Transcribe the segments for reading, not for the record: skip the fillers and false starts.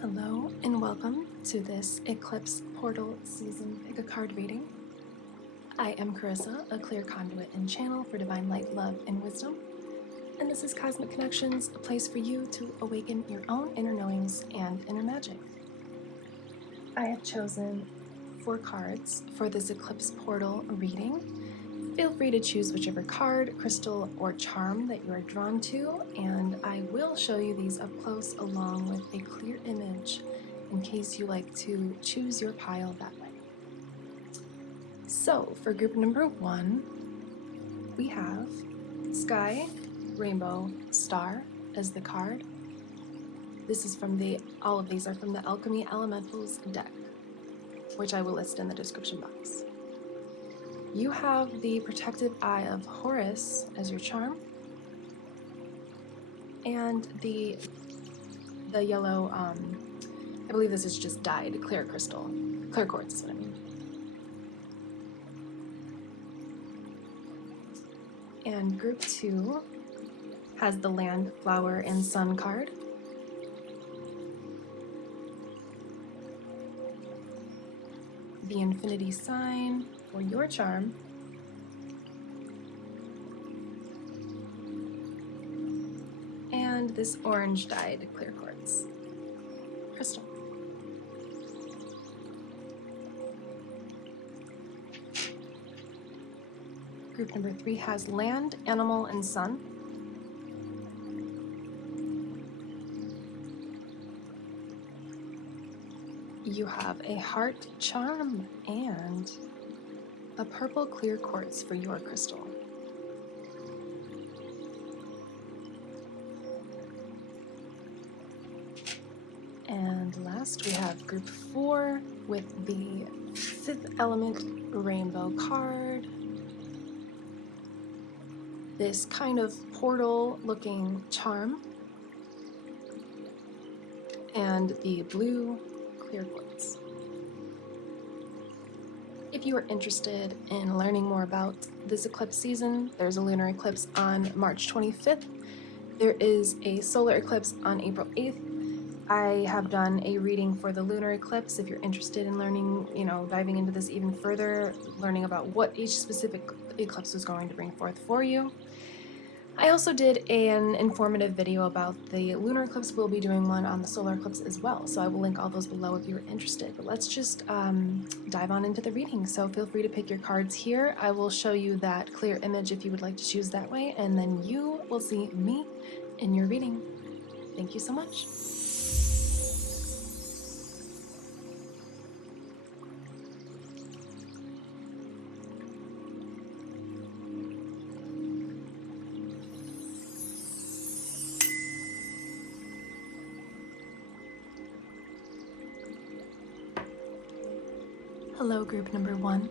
Hello and welcome to this Eclipse Portal Season Pick-a-Card reading. I am Carissa, a clear conduit and channel for divine light, love, and wisdom. And this is Cosmic Connections, a place for you to awaken your own inner knowings and inner magic. I have chosen 4 cards for this Eclipse Portal reading. Feel free to choose whichever card, crystal, or charm that you are drawn to, and I will show you these up close along with a clear image in case you like to choose your pile that way. So, for group number 1, we have Sky, Rainbow, Star as the card. This is from all of these are from the Alchemy Elementals deck, which I will list in the description box. You have the Protective Eye of Horus as your charm, and the yellow, I believe this is just dyed clear crystal, clear quartz is what I mean. And group 2 has the Land, Flower, and Sun card. The Infinity Sign for your charm, and this orange dyed clear quartz crystal. Group number 3 has Land, Animal, and Sun. You have a heart charm and a purple clear quartz for your crystal. And last we have group 4 with the 5th element rainbow card. This kind of portal looking charm and the blue clear quartz. If you are interested in learning more about this eclipse season, there's a lunar eclipse on March 25th. There is a solar eclipse on April 8th. I have done a reading for the lunar eclipse if you're interested in learning, diving into this even further, learning about what each specific eclipse was going to bring forth for you. I also did an informative video about the lunar eclipse. We'll be doing one on the solar eclipse as well, so I will link all those below if you're interested. But let's just dive on into the reading. So feel free to pick your cards here. I will show you that clear image if you would like to choose that way, and then you will see me in your reading. Thank you so much. Hello, group number 1.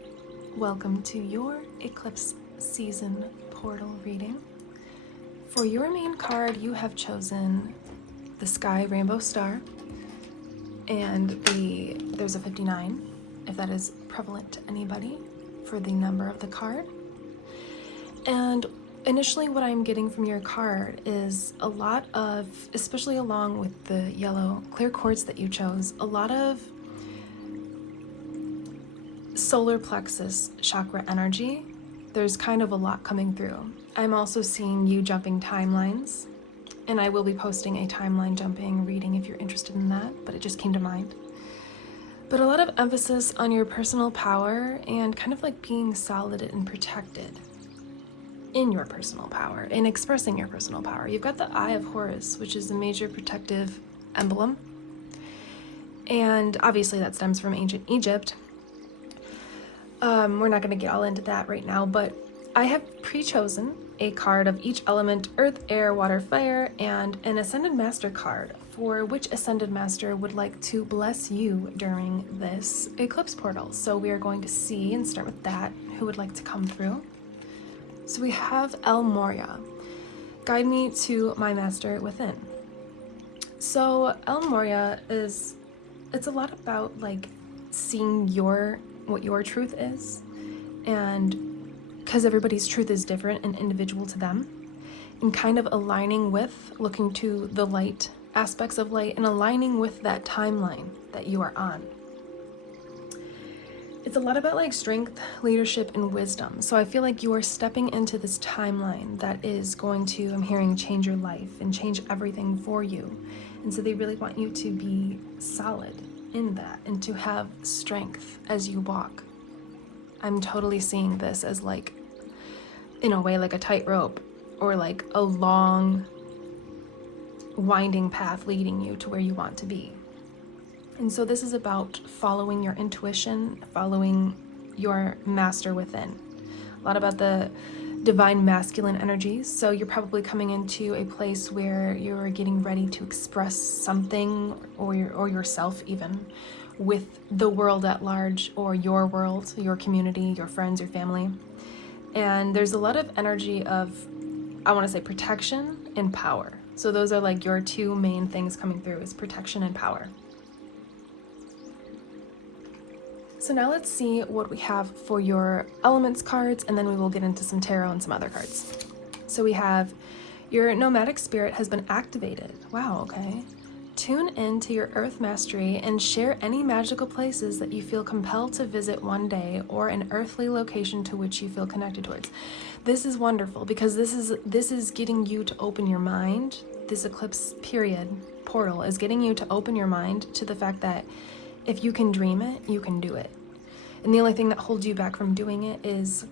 Welcome to your Eclipse Season Portal reading. For your main card, you have chosen the Sky Rainbow Star, and there's a 59, if that is prevalent to anybody, for the number of the card. And initially what I'm getting from your card is a lot of, especially along with the yellow clear quartz that you chose, a lot of solar plexus chakra energy. There's kind of a lot coming through. I'm also seeing you jumping timelines, and I will be posting a timeline jumping reading if you're interested in that, but it just came to mind. But a lot of emphasis on your personal power and kind of like being solid and protected in your personal power and expressing your personal power. You've got the Eye of Horus, which is a major protective emblem, and obviously that stems from ancient Egypt. We're not going to get all into that right now, but I have pre-chosen a card of each element: earth, air, water, fire, and an Ascended Master card for which Ascended Master would like to bless you during this eclipse portal. So we are going to see and start with that, who would like to come through. So we have El Moria. Guide me to my master within. So El Moria it's a lot about like seeing what your truth is, and because everybody's truth is different and individual to them, and kind of aligning with, looking to the light aspects of light and aligning with that timeline that you are on. It's a lot about like strength, leadership, and wisdom. So I feel like you are stepping into this timeline that is going to, I'm hearing, change your life and change everything for you. And so they really want you to be solid in that and to have strength as you walk. I'm totally seeing this as like, in a way, like a tightrope or like a long winding path leading you to where you want to be. And so this is about following your intuition, following your master within. A lot about the divine masculine energies. So you're probably coming into a place where you're getting ready to express something or yourself even with the world at large, or your world, your community, your friends, your family. And there's a lot of energy of, I want to say, protection and power. So those are like your two main things coming through, is protection and power. So now let's see what we have for your elements cards, and then we will get into some tarot and some other cards. So we have your nomadic spirit has been activated. Wow, okay. Tune in to your earth mastery and share any magical places that you feel compelled to visit one day, or an earthly location to which you feel connected towards. This is wonderful because this is getting you to open your mind. This eclipse period portal is getting you to open your mind to the fact that if you can dream it, you can do it. And the only thing that holds you back from doing it is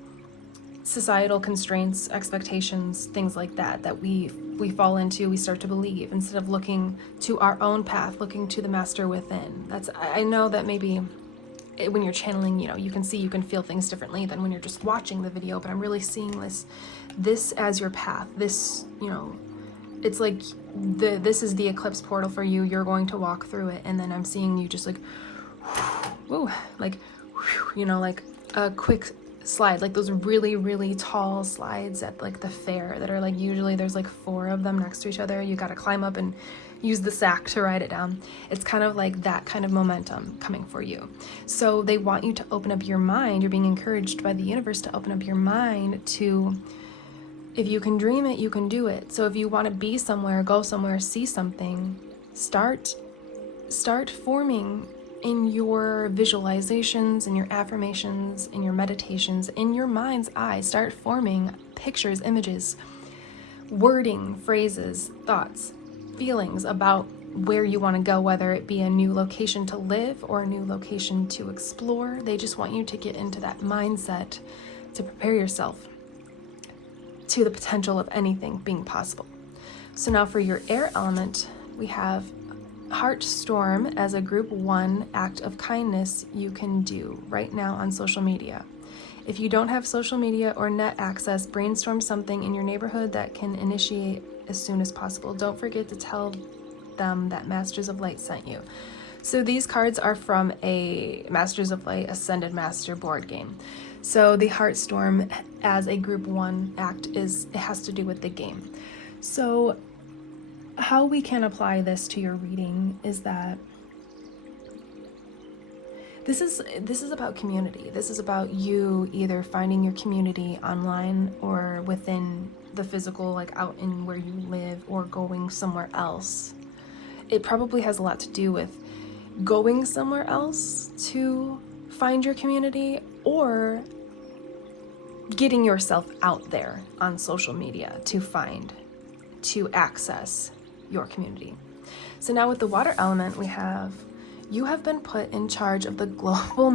societal constraints, expectations, things like that, that we fall into, we start to believe, instead of looking to our own path, looking to the master within. I know that maybe when you're channeling, you can see, you can feel things differently than when you're just watching the video, but I'm really seeing this as your path. This, it's like this is the eclipse portal for you. You're going to walk through it, and then I'm seeing you just like, whoo, like a quick slide, like those really, really tall slides at like the fair that are like, usually there's like 4 of them next to each other. You got to climb up and use the sack to ride it down. It's kind of like that kind of momentum coming for you. So they want you to open up your mind. You're being encouraged by the universe to open up your mind to, if you can dream it, you can do it. So if you want to be somewhere, go somewhere, see something, start forming in your visualizations, in your affirmations, in your meditations, in your mind's eye. Start forming pictures, images, wording, phrases, thoughts, feelings about where you want to go, whether it be a new location to live or a new location to explore. They just want you to get into that mindset to prepare yourself to the potential of anything being possible. So now for your air element, we have Heartstorm as a group 1 act of kindness you can do right now on social media. If you don't have social media or net access, brainstorm something in your neighborhood that can initiate as soon as possible. Don't forget to tell them that Masters of Light sent you. So these cards are from a Masters of Light Ascended Master board game. So the Heartstorm as a group 1 act it has to do with the game. So how we can apply this to your reading is that this is about community. This is about you either finding your community online or within the physical, like out in where you live, or going somewhere else. It probably has a lot to do with going somewhere else to find your community, or getting yourself out there on social media to access your community. So now with the water element, we have, you have been put in charge of the global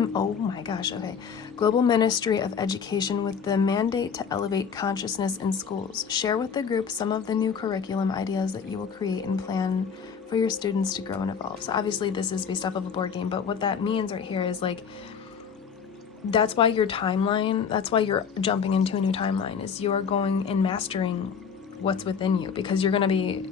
ministry of education with the mandate to elevate consciousness in schools. Share with the group some of the new curriculum ideas that you will create and plan for your students to grow and evolve. So obviously this is based off of a board game, but what that means right here is like, that's why your timeline, that's why you're jumping into a new timeline, is you're going and mastering what's within you, because you're going to be,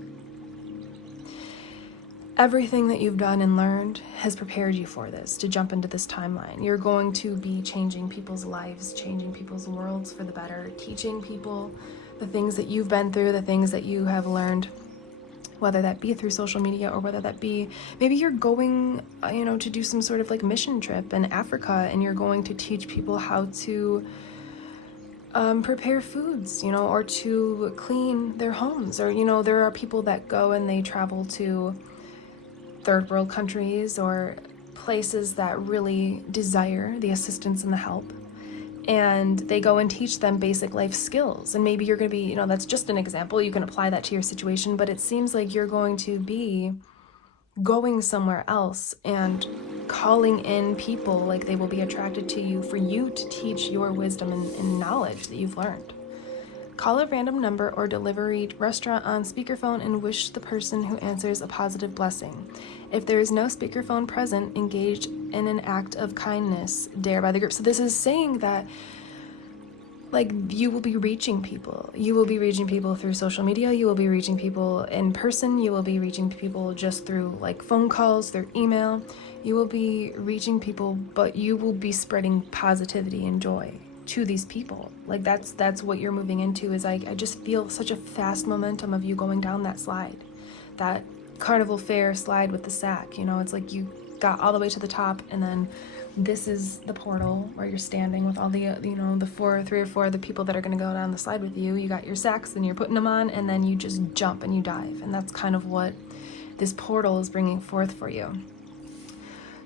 everything that you've done and learned has prepared you for this, to jump into this timeline. You're going to be changing people's lives, changing people's worlds for the better, teaching people the things that you've been through, the things that you have learned, whether that be through social media or whether that be, maybe you're going, to do some sort of like mission trip in Africa, and you're going to teach people how to prepare foods, you know, or to clean their homes. Or, you know, there are people that go and they travel to third world countries or places that really desire the assistance and the help. And they go and teach them basic life skills. And maybe you're going to be, you know, that's just an example. You can apply that to your situation, but it seems like you're going to be going somewhere else and calling in people, like they will be attracted to you for you to teach your wisdom and knowledge that you've learned. Call a random number or delivery restaurant on speakerphone and wish the person who answers a positive blessing. If there is no speakerphone present, engage in an act of kindness dared by the group. So this is saying that, like, you will be reaching people. You will be reaching people through social media. You will be reaching people in person. You will be reaching people just through, like, phone calls, through email. You will be reaching people, but you will be spreading positivity and joy to these people. Like, that's what you're moving into. Is I just feel such a fast momentum of you going down that slide, that carnival fair slide with the sack. You know, it's like you got all the way to the top, and then this is the portal where you're standing with all the you know, the three or four of the people that are going to go down the slide with you. You got your sacks and you're putting them on, and then you just jump and you dive. And that's kind of what this portal is bringing forth for you.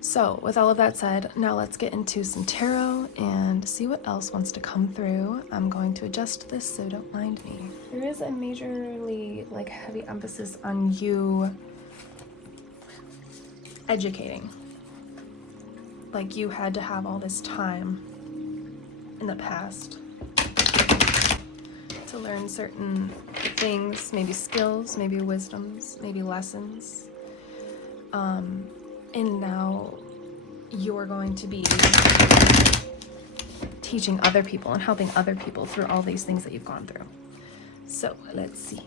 So with all of that said, now let's get into some tarot and see what else wants to come through. I'm going to adjust this, so don't mind me. There is a majorly, like, heavy emphasis on you educating. Like, you had to have all this time in the past to learn certain things, maybe skills, maybe wisdoms, maybe lessons. And now you're going to be teaching other people and helping other people through all these things that you've gone through. So let's see.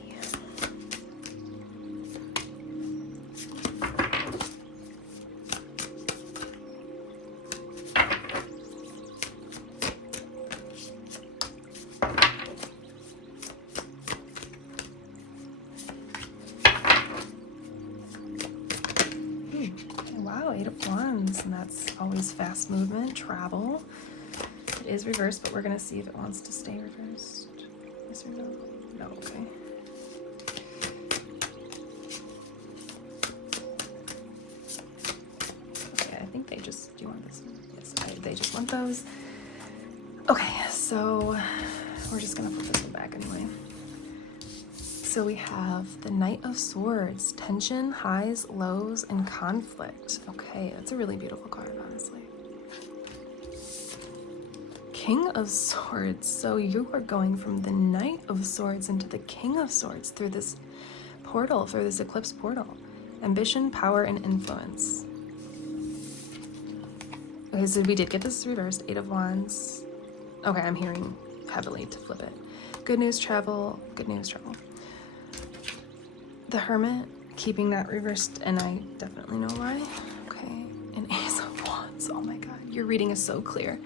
Wow, 8 of Wands, and that's always fast movement, travel. It is reversed, but we're going to see if it wants to stay reversed. Yes or no? No, okay. Okay, I think they just, do you want this one? Yes, they just want those. Okay, so we're just going to put this one back anyway. So we have the Knight of Swords, tension, highs, lows, and conflict. Okay, that's a really beautiful card, honestly. King of Swords. So you are going from the Knight of Swords into the King of Swords through this portal, through this eclipse portal. Ambition, power, and influence. Okay, so we did get this reversed. 8 of Wands. Okay, I'm hearing heavily to flip it. Good news, travel. Good news, travel. The Hermit, keeping that reversed, and I definitely know why. Okay, and Ace of Wands. Oh my god, your reading is so clear.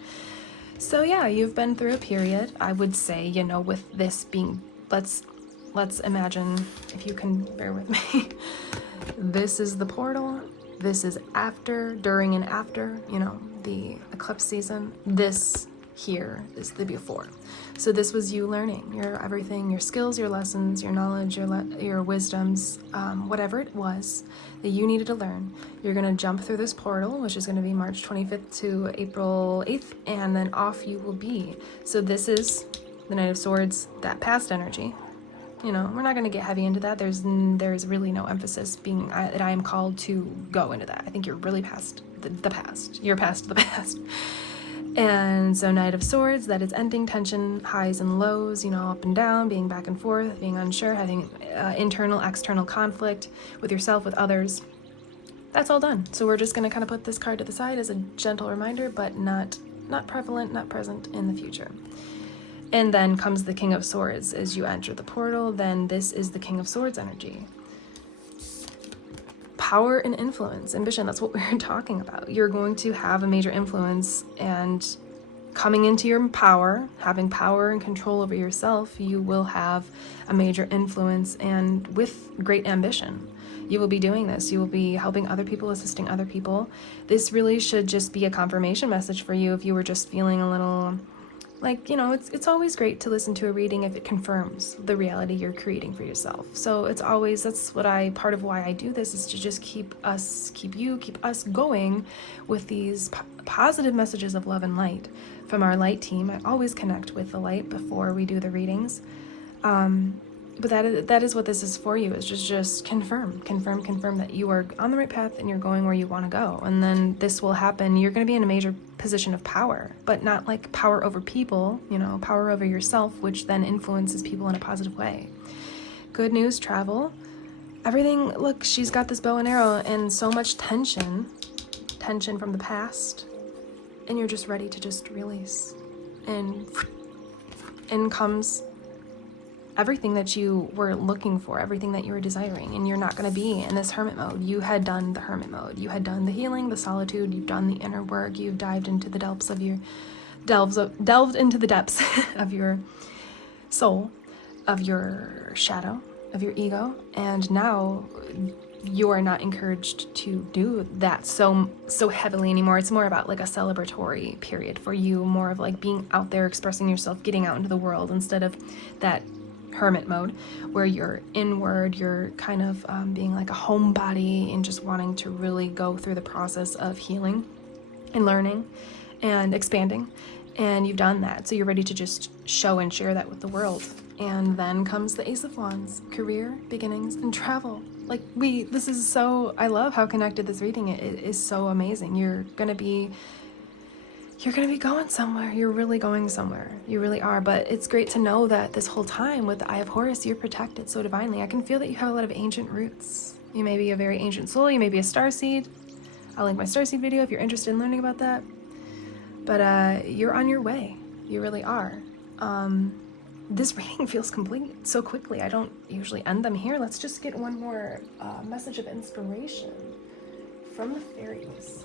So yeah, you've been through a period. I would say, you know, with this being, let's imagine, if you can bear with me, this is the portal, this is after, during and after, you know, the eclipse season. This here is the before. So this was you learning your everything, your skills, your lessons, your knowledge, your wisdoms, whatever it was that you needed to learn. You're going to jump through this portal, which is going to be March 25th to April 8th, and then off you will be. So this is the Knight of Swords, that past energy. You know, we're not going to get heavy into that. There's really no emphasis being that I am called to go into that. I think you're really past the past. You're past the past. And so Knight of Swords, that is ending, tension, highs and lows, you know, up and down, being back and forth, being unsure, having internal, external conflict with yourself, with others. That's all done. So we're just going to kind of put this card to the side as a gentle reminder, but not prevalent, not present in the future. And then comes the King of Swords. As you enter the portal, then this is the King of Swords energy. Power and influence, ambition, that's what we're talking about. You're going to have a major influence, and coming into your power, having power and control over yourself, you will have a major influence, and with great ambition. You will be doing this. You will be helping other people, assisting other people. This really should just be a confirmation message for you if you were just feeling a little Like, you know, it's always great to listen to a reading if it confirms the reality you're creating for yourself. So it's always, that's what part of why I do this, is to just keep us going with these positive messages of love and light from our light team. I always connect with the light before we do the readings. But that is what this is for you, is just confirm that you are on the right path and you're going where you want to go. And then this will happen. You're going to be in a major position of power, but not like power over people, you know, power over yourself, which then influences people in a positive way. Good news, travel, everything. Look, she's got this bow and arrow and so much tension from the past, and you're just ready to just release. And in comes everything that you were looking for, everything that you were desiring, and you're not going to be in this hermit mode. You had done the hermit mode. You had done the healing, the solitude. You've done the inner work. You've dived into the depths of your delved into the depths of your soul, of your shadow, of your ego, and now you are not encouraged to do that so heavily anymore. It's more about like a celebratory period for you, more of like being out there, expressing yourself, getting out into the world, instead of that hermit mode where you're inward, you're kind of being like a homebody and just wanting to really go through the process of healing and learning and expanding. And you've done that, so you're ready to just show and share that with the world. And then comes the Ace of Wands, career, beginnings, and travel. Like this is so, I love how connected this reading is so amazing. You're gonna be going somewhere. You're really going somewhere. You really are. But it's great to know that this whole time with the Eye of Horus, you're protected so divinely. I can feel that you have a lot of ancient roots. You may be a very ancient soul. You may be a starseed. I'll link my starseed video if you're interested in learning about that. But you're on your way. You really are. This reading feels complete so quickly. I don't usually end them here. Let's just get one more message of inspiration from the fairies.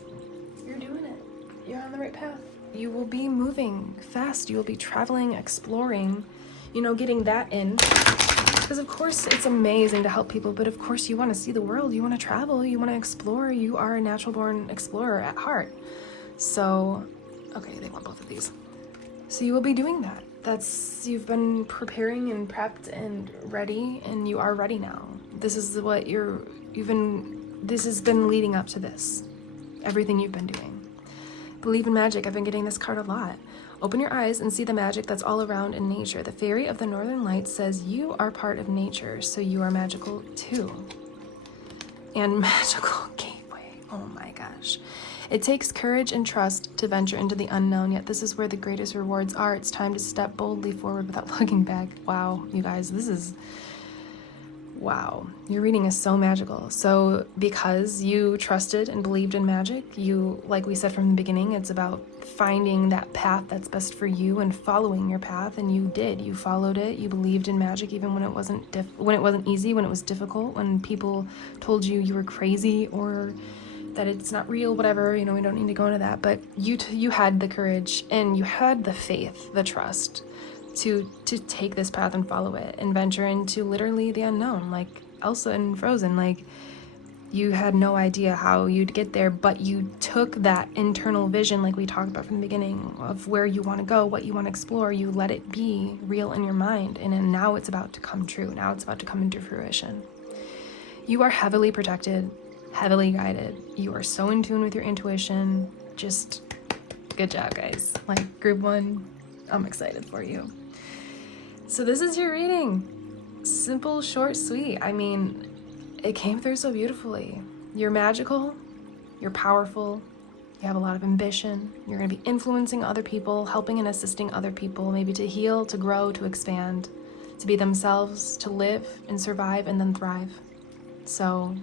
You're doing it. You're on the right path. You will be moving fast. You will be traveling, exploring, you know, getting that in. Because of course it's amazing to help people, but of course you want to see the world. You want to travel. You want to explore. You are a natural born explorer at heart. So, okay, they want both of these. So you will be doing that. You've been preparing and prepped and ready, and you are ready now. This is what this has been leading up to this. Everything you've been doing. Believe in magic. I've been getting this card a lot. Open your eyes and see the magic that's all around in nature. The Fairy of the Northern Lights says you are part of nature, so you are magical too. And magical gateway. Oh my gosh. It takes courage and trust to venture into the unknown, yet this is where the greatest rewards are. It's time to step boldly forward without looking back. Wow, you guys, this is... wow. Your reading is so magical. So because you trusted and believed in magic, you, like we said from the beginning, it's about finding that path that's best for you and following your path, and you did. You followed it. You believed in magic even when it wasn't easy, when it was difficult, when people told you you were crazy or that it's not real, whatever, you know, we don't need to go into that, but you had the courage and you had the faith, the trust to take this path and follow it and venture into literally the unknown, like Elsa and Frozen. Like, you had no idea how you'd get there, but you took that internal vision, like we talked about from the beginning, of where you want to go, what you want to explore. You let it be real in your mind, and then now it's about to come true. Now it's about to come into fruition. You are heavily protected, heavily guided. You are so in tune with your intuition. Just good job, guys. Like, group 1, I'm excited for you. So this is your reading. Simple, short, sweet. I mean, it came through so beautifully. You're magical, you're powerful, you have a lot of ambition, you're going to be influencing other people, helping and assisting other people, maybe to heal, to grow, to expand, to be themselves, to live and survive and then thrive. So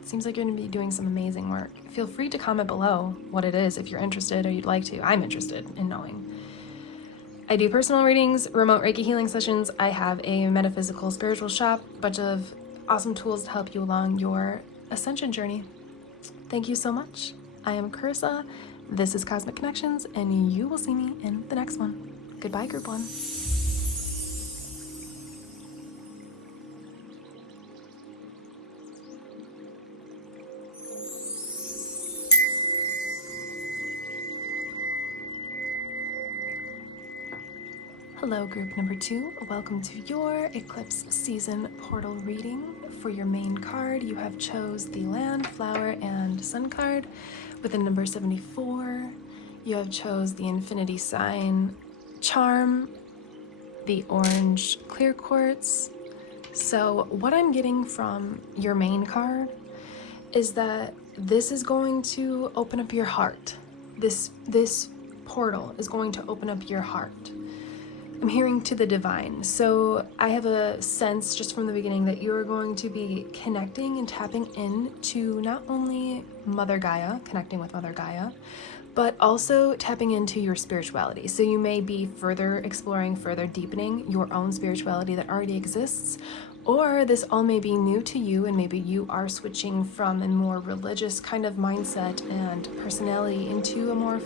it seems like you're going to be doing some amazing work. Feel free to comment below what it is if you're interested or you'd like to. I'm interested in knowing. I do personal readings, remote Reiki healing sessions. I have a metaphysical spiritual shop, a bunch of awesome tools to help you along your ascension journey. Thank you so much. I am Carissa. This is Cosmic Connections, and you will see me in the next one. Goodbye, Group 1. Hello, group number 2. Welcome to your Eclipse season portal reading. For your main card, you have chose the Land, Flower, and Sun card with the number 74. You have chose the Infinity Sign Charm, the orange clear quartz. So what I'm getting from your main card is that this is going to open up your heart. This portal is going to open up your heart. I'm hearing to the divine. So I have a sense just from the beginning that you're going to be connecting and tapping in to not only Mother Gaia, connecting with Mother Gaia, but also tapping into your spirituality. So you may be further exploring, further deepening your own spirituality that already exists, or this all may be new to you, and maybe you are switching from a more religious kind of mindset and personality into a more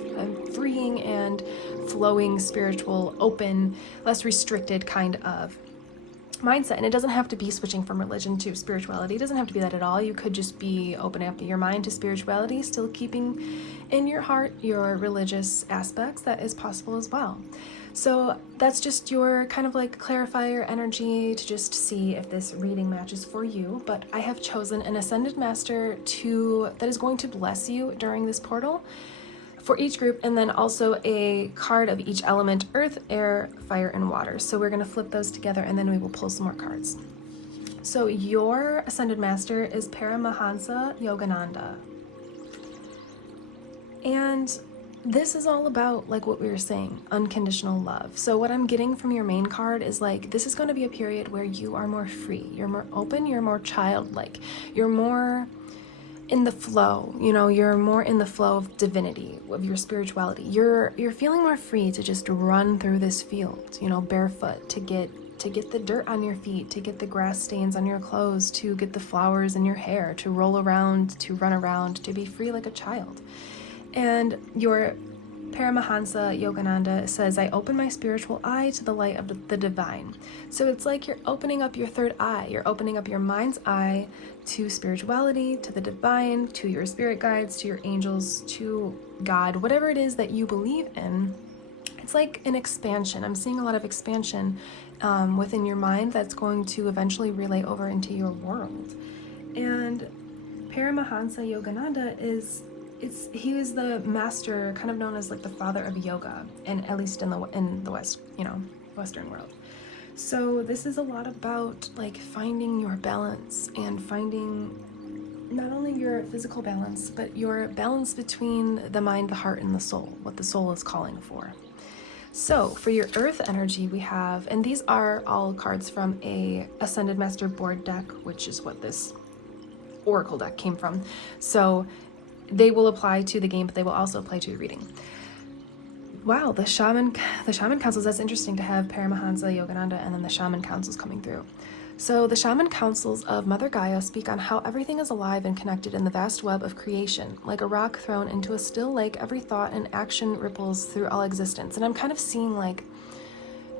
freeing and flowing, spiritual, open, less restricted kind of mindset. And it doesn't have to be switching from religion to spirituality. It doesn't have to be that at all. You could just be opening up your mind to spirituality, still keeping in your heart your religious aspects. That is possible as well. So that's just your kind of like clarifier energy to just see if this reading matches for you. But I have chosen an Ascended Master that is going to bless you during this portal for each group, and then also a card of each element: earth, air, fire, and water. So we're going to flip those together and then we will pull some more cards. So your Ascended Master is Paramahansa Yogananda. And this is all about, like what we were saying, unconditional love. So what I'm getting from your main card is like, this is going to be a period where you are more free, you're more open, you're more childlike, you're more in the flow, you're more in the flow of divinity, of your spirituality. You're feeling more free to just run through this field, barefoot, to get the dirt on your feet, to get the grass stains on your clothes, to get the flowers in your hair, to roll around, to run around, to be free like a child. And your Paramahansa Yogananda says, I open my spiritual eye to the light of the divine. So it's like you're opening up your third eye. You're opening up your mind's eye to spirituality, to the divine, to your spirit guides, to your angels, to God, whatever it is that you believe in. It's like an expansion. I'm seeing a lot of expansion within your mind that's going to eventually relay over into your world. And Paramahansa Yogananda he was the master, kind of known as like the father of yoga, and at least in the West, Western world. So this is a lot about like finding your balance and finding not only your physical balance, but your balance between the mind, the heart, and the soul, what the soul is calling for. So for your earth energy, we have, and these are all cards from a Ascended Master board deck, which is what this Oracle deck came from. So they will apply to the game, but they will also apply to your reading. Wow, the shaman councils, that's interesting to have Paramahansa Yogananda and then the shaman councils coming through. So the shaman councils of Mother Gaia speak on how everything is alive and connected in the vast web of creation. Like a rock thrown into a still lake, every thought and action ripples through all existence. And I'm kind of seeing like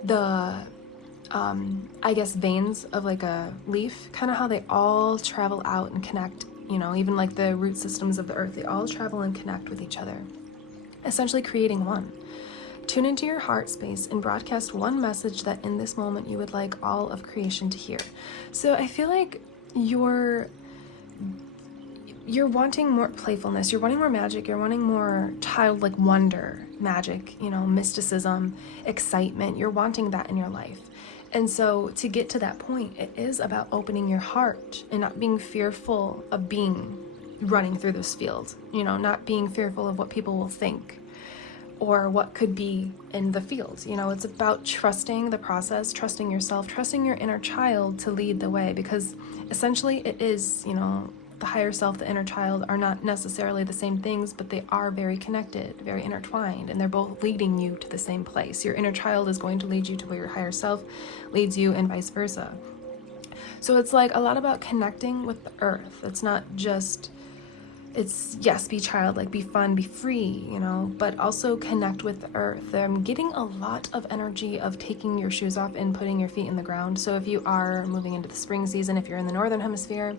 the veins of like a leaf, kind of how they all travel out and connect. Even like the root systems of the earth, they all travel and connect with each other, essentially creating one. Tune into your heart space and broadcast one message that in this moment you would like all of creation to hear. So I feel like you're wanting more playfulness, you're wanting more magic, you're wanting more childlike wonder, magic, mysticism, excitement. You're wanting that in your life. And so to get to that point, it is about opening your heart and not being fearful of running through this field, not being fearful of what people will think or what could be in the field. It's about trusting the process, trusting yourself, trusting your inner child to lead the way, because essentially it is, the higher self, the inner child are not necessarily the same things, but they are very connected, very intertwined, and they're both leading you to the same place. Your inner child is going to lead you to where your higher self leads you, and vice versa. So it's like a lot about connecting with the earth. It's not just, yes, be childlike, be fun, be free, but also connect with the earth. I'm getting a lot of energy of taking your shoes off and putting your feet in the ground. So if you are moving into the spring season, if you're in the northern hemisphere,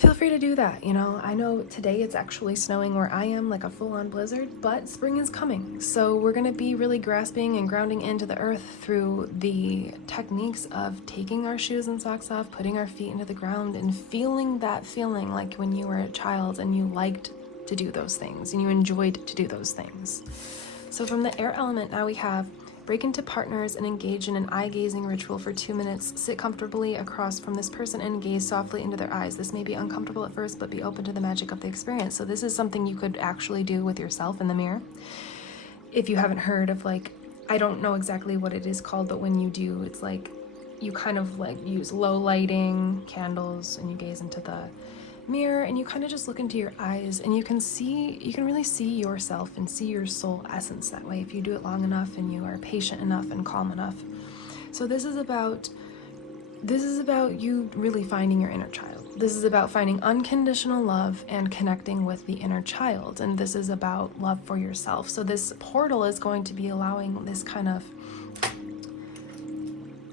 feel free to do that. You know, I know today it's actually snowing where I am, like a full-on blizzard, but spring is coming. So we're going to be really grasping and grounding into the earth through the techniques of taking our shoes and socks off, putting our feet into the ground, and feeling that feeling like when you were a child and you liked to do those things and you enjoyed to do those things. So from the air element, now we have break into partners and engage in an eye-gazing ritual for 2 minutes. Sit comfortably across from this person and gaze softly into their eyes. This may be uncomfortable at first, but be open to the magic of the experience. So this is something you could actually do with yourself in the mirror. If you haven't heard of, like, I don't know exactly what it is called, but when you do, it's like you kind of like use low lighting, candles, and you gaze into the mirror and you kind of just look into your eyes, and you can really see yourself and see your soul essence that way if you do it long enough and you are patient enough and calm enough. So this is about you really finding your inner child. This is about finding unconditional love and connecting with the inner child, and this is about love for yourself. So this portal is going to be allowing this kind of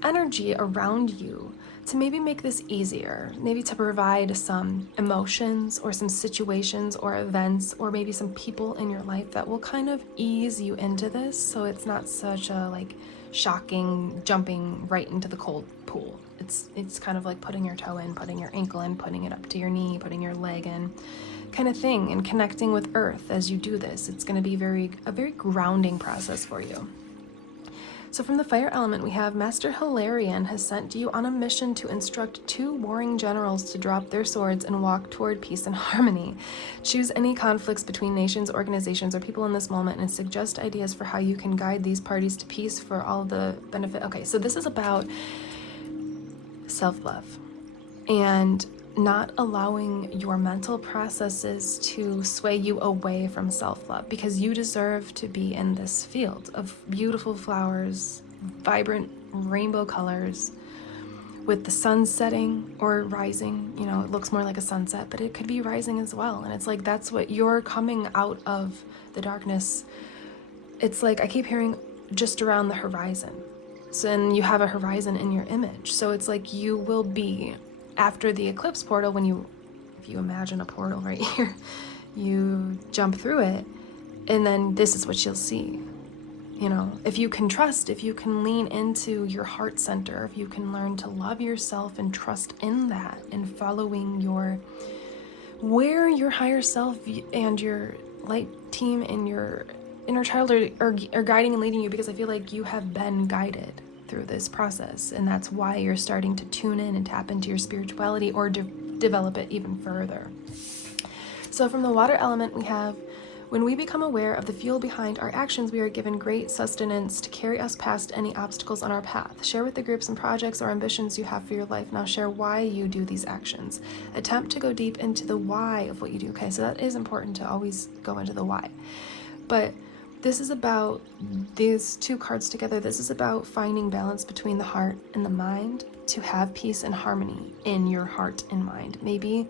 energy around you to maybe make this easier, maybe to provide some emotions or some situations or events or maybe some people in your life that will kind of ease you into this, so it's not such a like shocking jumping right into the cold pool. It's kind of like putting your toe in, putting your ankle in, putting it up to your knee, putting your leg in, kind of thing, and connecting with earth as you do this. It's going to be a very grounding process for you. So from the fire element, we have Master Hilarion has sent you on a mission to instruct 2 warring generals to drop their swords and walk toward peace and harmony. Choose any conflicts between nations, organizations, or people in this moment and suggest ideas for how you can guide these parties to peace for all the benefit. Okay, so this is about self-love and not allowing your mental processes to sway you away from self-love, because you deserve to be in this field of beautiful flowers, vibrant rainbow colors, with the sun setting or rising. You know, it looks more like a sunset, but it could be rising as well. And it's like, that's what you're coming out of the darkness. It's like, I keep hearing just around the horizon. So then you have a horizon in your image. So it's like you will be after the eclipse portal, if you imagine a portal right here, you jump through it, and then this is what you'll see. You know, if you can trust, if you can lean into your heart center, if you can learn to love yourself and trust in that and following where your higher self and your light team and your inner child are guiding and leading you, because I feel like you have been guided through this process, and that's why you're starting to tune in and tap into your spirituality or develop it even further. So from the water element, we have, when we become aware of the fuel behind our actions, we are given great sustenance to carry us past any obstacles on our path. Share with the groups and projects or ambitions you have for your life. Now share why you do these actions. Attempt to go deep into the why of what you do. Okay, so that is important to always go into the why. But this is about these 2 cards together. This is about finding balance between the heart and the mind to have peace and harmony in your heart and mind. Maybe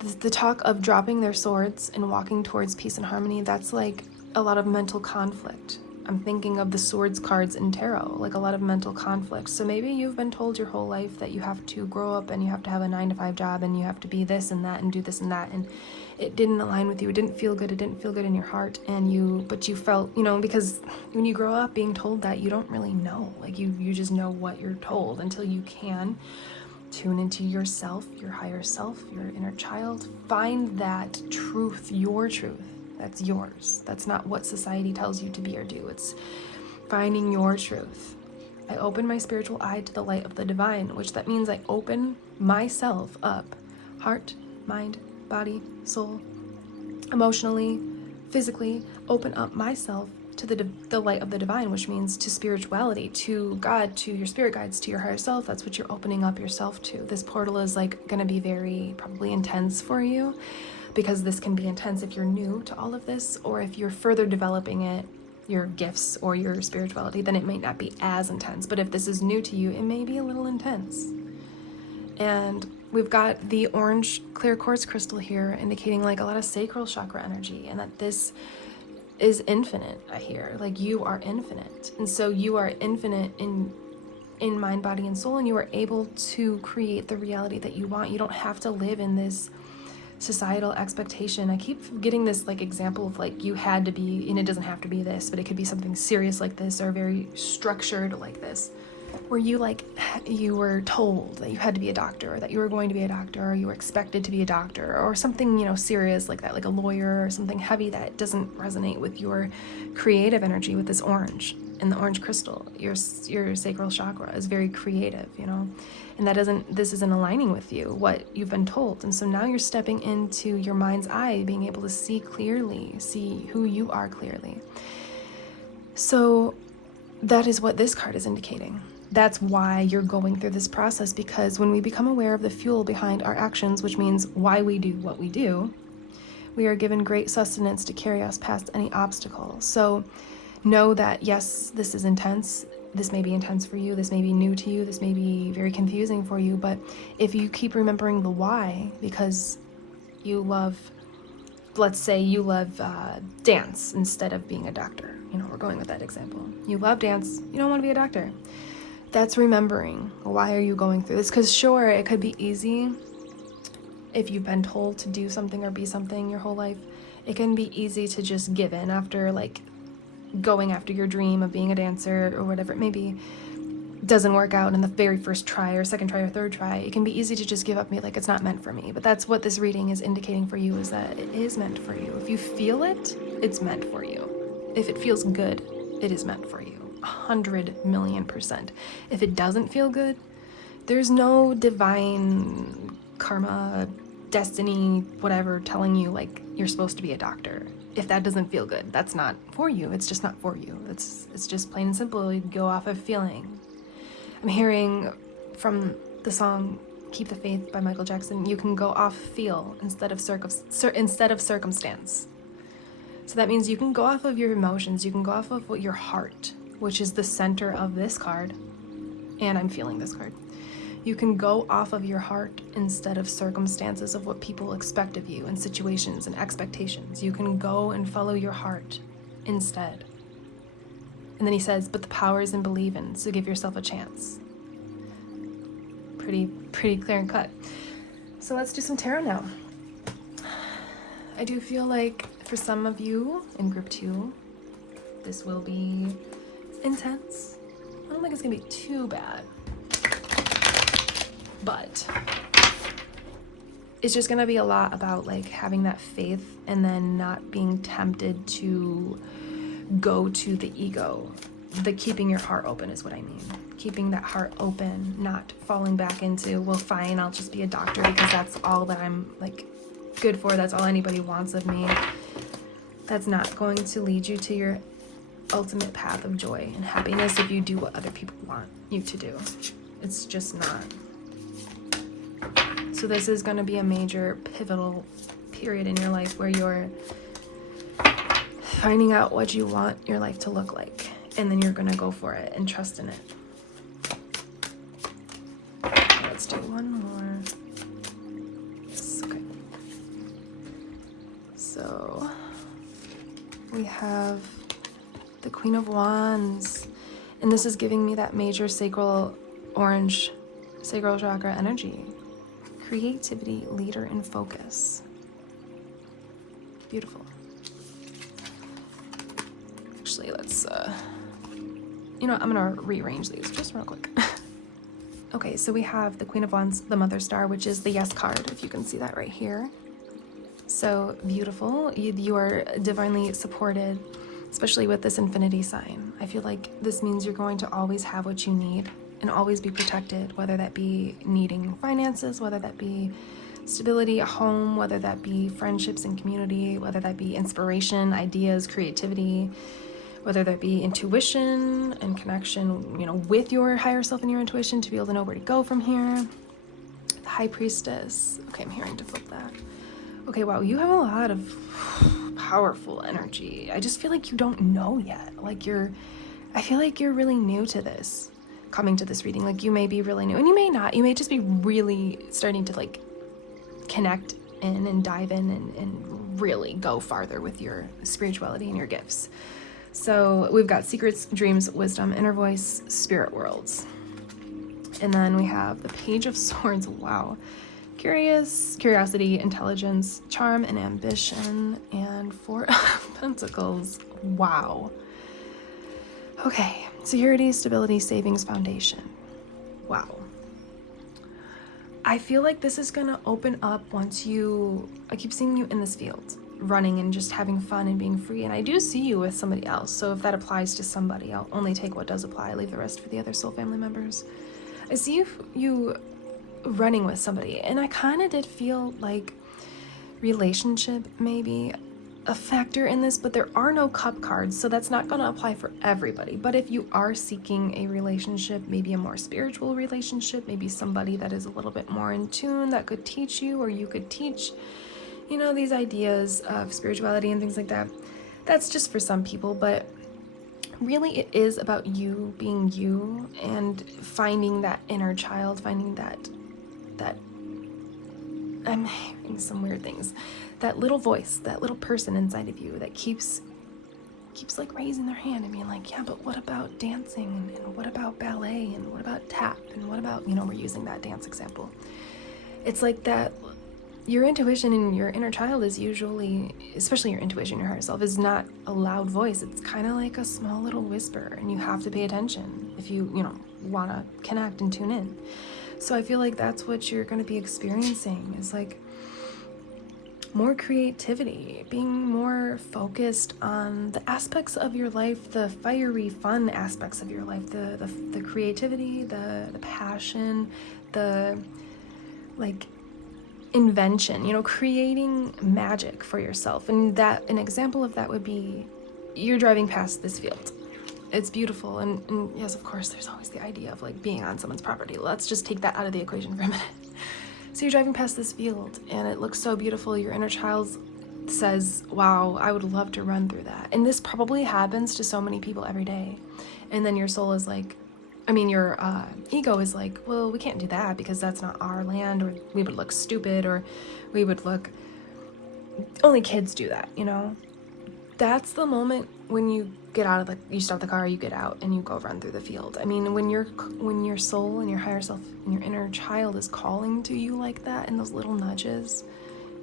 the talk of dropping their swords and walking towards peace and harmony, that's like a lot of mental conflict. I'm thinking of the swords cards in tarot, like a lot of mental conflict. So maybe you've been told your whole life that you have to grow up and you have to have a 9-to-5 job and you have to be this and that and do this and that, and it didn't align with you. It didn't feel good. It didn't feel good in your heart, but you felt, you know, because when you grow up being told that, you don't really know. Like you just know what you're told until you can tune into yourself, your higher self, your inner child. Find that truth, your truth. That's yours. That's not what society tells you to be or do. It's finding your truth. I open my spiritual eye to the light of the divine, which that means I open myself up, heart, mind, body, soul, emotionally, physically, open up myself to the light of the divine, which means to spirituality, to God, to your spirit guides, to your higher self. That's what you're opening up yourself to. This portal is like going to be very probably intense for you, because this can be intense if you're new to all of this, or if you're further developing it, your gifts or your spirituality, then it might not be as intense. But if this is new to you, it may be a little intense. And we've got the orange clear quartz crystal here, indicating like a lot of sacral chakra energy, and that this is infinite. I hear like you are infinite, and so you are infinite in in mind, body, and soul, and you are able to create the reality that you want. You don't have to live in this societal expectation. I keep getting this like example of like you had to be, and it doesn't have to be this, but it could be something serious like this or very structured like this, where you were told that you had to be a doctor, or that you were going to be a doctor, or you were expected to be a doctor, or something, you know, serious like that, like a lawyer or something heavy that doesn't resonate with your creative energy, with this orange and the orange crystal. Your sacral chakra is very creative, you know, and this isn't aligning with you, what you've been told. And so now you're stepping into your mind's eye, being able to see clearly, see who you are clearly. So that is what this card is indicating. That's why you're going through this process, because when we become aware of the fuel behind our actions, which means why we do what we do, we are given great sustenance to carry us past any obstacle. So know that, yes, this is intense. This may be intense for you. This may be new to you. This may be very confusing for you. But if you keep remembering the why, because you love, let's say you love dance instead of being a doctor. You know, we're going with that example. You love dance. You don't want to be a doctor. That's remembering, why are you going through this? Because sure, it could be easy if you've been told to do something or be something your whole life. It can be easy to just give in after like going after your dream of being a dancer or whatever it may be. Doesn't work out in the very first try or second try or third try. It can be easy to just give up and be like, it's not meant for me. But that's what this reading is indicating for you, is that it is meant for you. If you feel it, it's meant for you. If it feels good, it is meant for you. 100,000,000%. If it doesn't feel good, there's no divine karma, destiny, whatever, telling you like you're supposed to be a doctor. If that doesn't feel good, that's not for you. It's just not for you. It's just plain and simple. You go off of feeling. I'm hearing from the song "Keep the Faith" by Michael Jackson. You can go off feel instead of circumstance. So that means you can go off of your emotions. You can go off of what your heart, which is the center of this card, and I'm feeling this card. You can go off of your heart instead of circumstances of what people expect of you and situations and expectations. You can go and follow your heart instead. And then he says, but the power is in believing, so give yourself a chance. Pretty clear and cut. So let's do some tarot now. I do feel like for some of you in group 2, this will be intense. I don't think it's gonna be too bad, but it's just gonna be a lot about like having that faith and then not being tempted to go to the ego. The keeping your heart open is what I mean. Keeping that heart open, not falling back into, well, fine, I'll just be a doctor because that's all that I'm like good for. That's all anybody wants of me. That's not going to lead you to your ultimate path of joy and happiness if you do what other people want you to do. It's just not. So this is going to be a major pivotal period in your life where you're finding out what you want your life to look like, and then you're going to go for it and trust in it. Let's do one more. Yes, okay. So we have the Queen of Wands, and this is giving me that major sacral orange sacral chakra energy. Creativity, leader, and focus. Beautiful. Actually, let's, you know what, I'm gonna rearrange these just real quick. Okay, so we have the Queen of Wands, the Mother Star, which is the Yes card, if you can see that right here. So beautiful. You are divinely supported, especially with this infinity sign. I feel like this means you're going to always have what you need and always be protected, whether that be needing finances, whether that be stability, a home, whether that be friendships and community, whether that be inspiration, ideas, creativity, whether that be intuition and connection, you know, with your higher self and your intuition to be able to know where to go from here. The High Priestess. Okay, I'm hearing to flip that. Okay, wow, you have a lot of powerful energy. I just feel like you don't know yet. Like I feel like you're really new to this, coming to this reading. Like you may be really new, and you may not. You may just be really starting to like connect in and dive in and really go farther with your spirituality and your gifts. So we've got secrets, dreams, wisdom, inner voice, spirit worlds. And then we have the Page of Swords. Wow. Curiosity, intelligence, charm, and ambition. And Four of Pentacles. Wow. Okay. Security, stability, savings, foundation. Wow. I feel like this is gonna open up once I keep seeing you in this field, running and just having fun and being free. And I do see you with somebody else. So if that applies to somebody, I'll only take what does apply. Leave the rest for the other soul family members. I see you running with somebody, and I kind of did feel like relationship maybe a factor in this, but there are no cup cards, so that's not going to apply for everybody. But if you are seeking a relationship, maybe a more spiritual relationship, maybe somebody that is a little bit more in tune that could teach you, or you could teach, these ideas of spirituality and things like that, that's just for some people. But really it is about you being you and finding that inner child, finding that I'm hearing some weird things, that little voice, that little person inside of you that keeps like raising their hand and being like, yeah, but what about dancing, and what about ballet, and what about tap, and what about, we're using that dance example. It's like that your intuition and your inner child is usually, especially your intuition, your higher self, is not a loud voice. It's kind of like a small little whisper, and you have to pay attention if you want to connect and tune in. So I feel like that's what you're going to be experiencing, is like more creativity, being more focused on the aspects of your life, the fiery, fun aspects of your life, the creativity, the passion, the like invention, creating magic for yourself. And that an example of that would be you're driving past this field. It's beautiful, and yes, of course, there's always the idea of like being on someone's property. Let's just take that out of the equation for a minute. So you're driving past this field and it looks so beautiful. Your inner child says, wow, I would love to run through that. And this probably happens to so many people every day. And then your soul is like, your ego is like, well, we can't do that because that's not our land, or we would look stupid, or we would look, only kids do that, That's the moment when you get out of you stop the car, you get out, and you go run through the field. When your soul and your higher self and your inner child is calling to you like that, and those little nudges,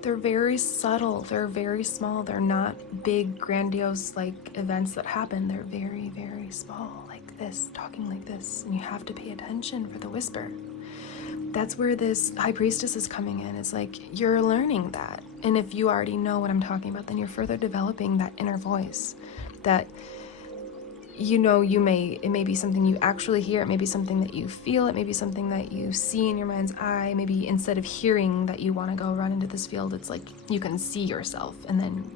they're very subtle, they're very small, they're not big, grandiose, like, events that happen. They're very, very small, like this, talking like this, and you have to pay attention for the whisper. That's where this high priestess is coming in. It's like you're learning that. And if you already know what I'm talking about, then you're further developing that inner voice that it may be something you actually hear, it may be something that you feel, it may be something that you see in your mind's eye. Maybe instead of hearing that you want to go run into this field, it's like you can see yourself, and then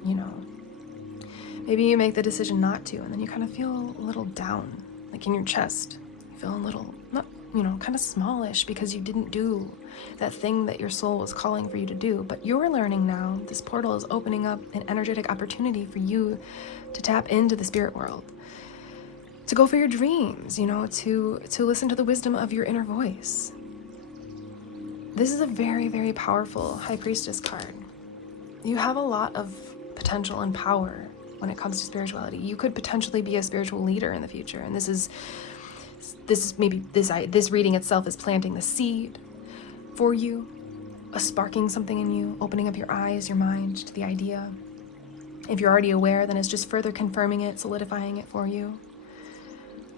maybe you make the decision not to, and then you kind of feel a little down, like in your chest. You feel a little, not kind of smallish because you didn't do that thing that your soul was calling for you to do. But you're learning now. This portal is opening up an energetic opportunity for you to tap into the spirit world, to go for your dreams, to listen to the wisdom of your inner voice. This is a very, very powerful High Priestess card. You have a lot of potential and power when it comes to spirituality. You could potentially be a spiritual leader in the future, and this is maybe this reading itself is planting the seed for you, sparking something in you, opening up your eyes, your mind to the idea. If you're already aware, then it's just further confirming it, solidifying it for you.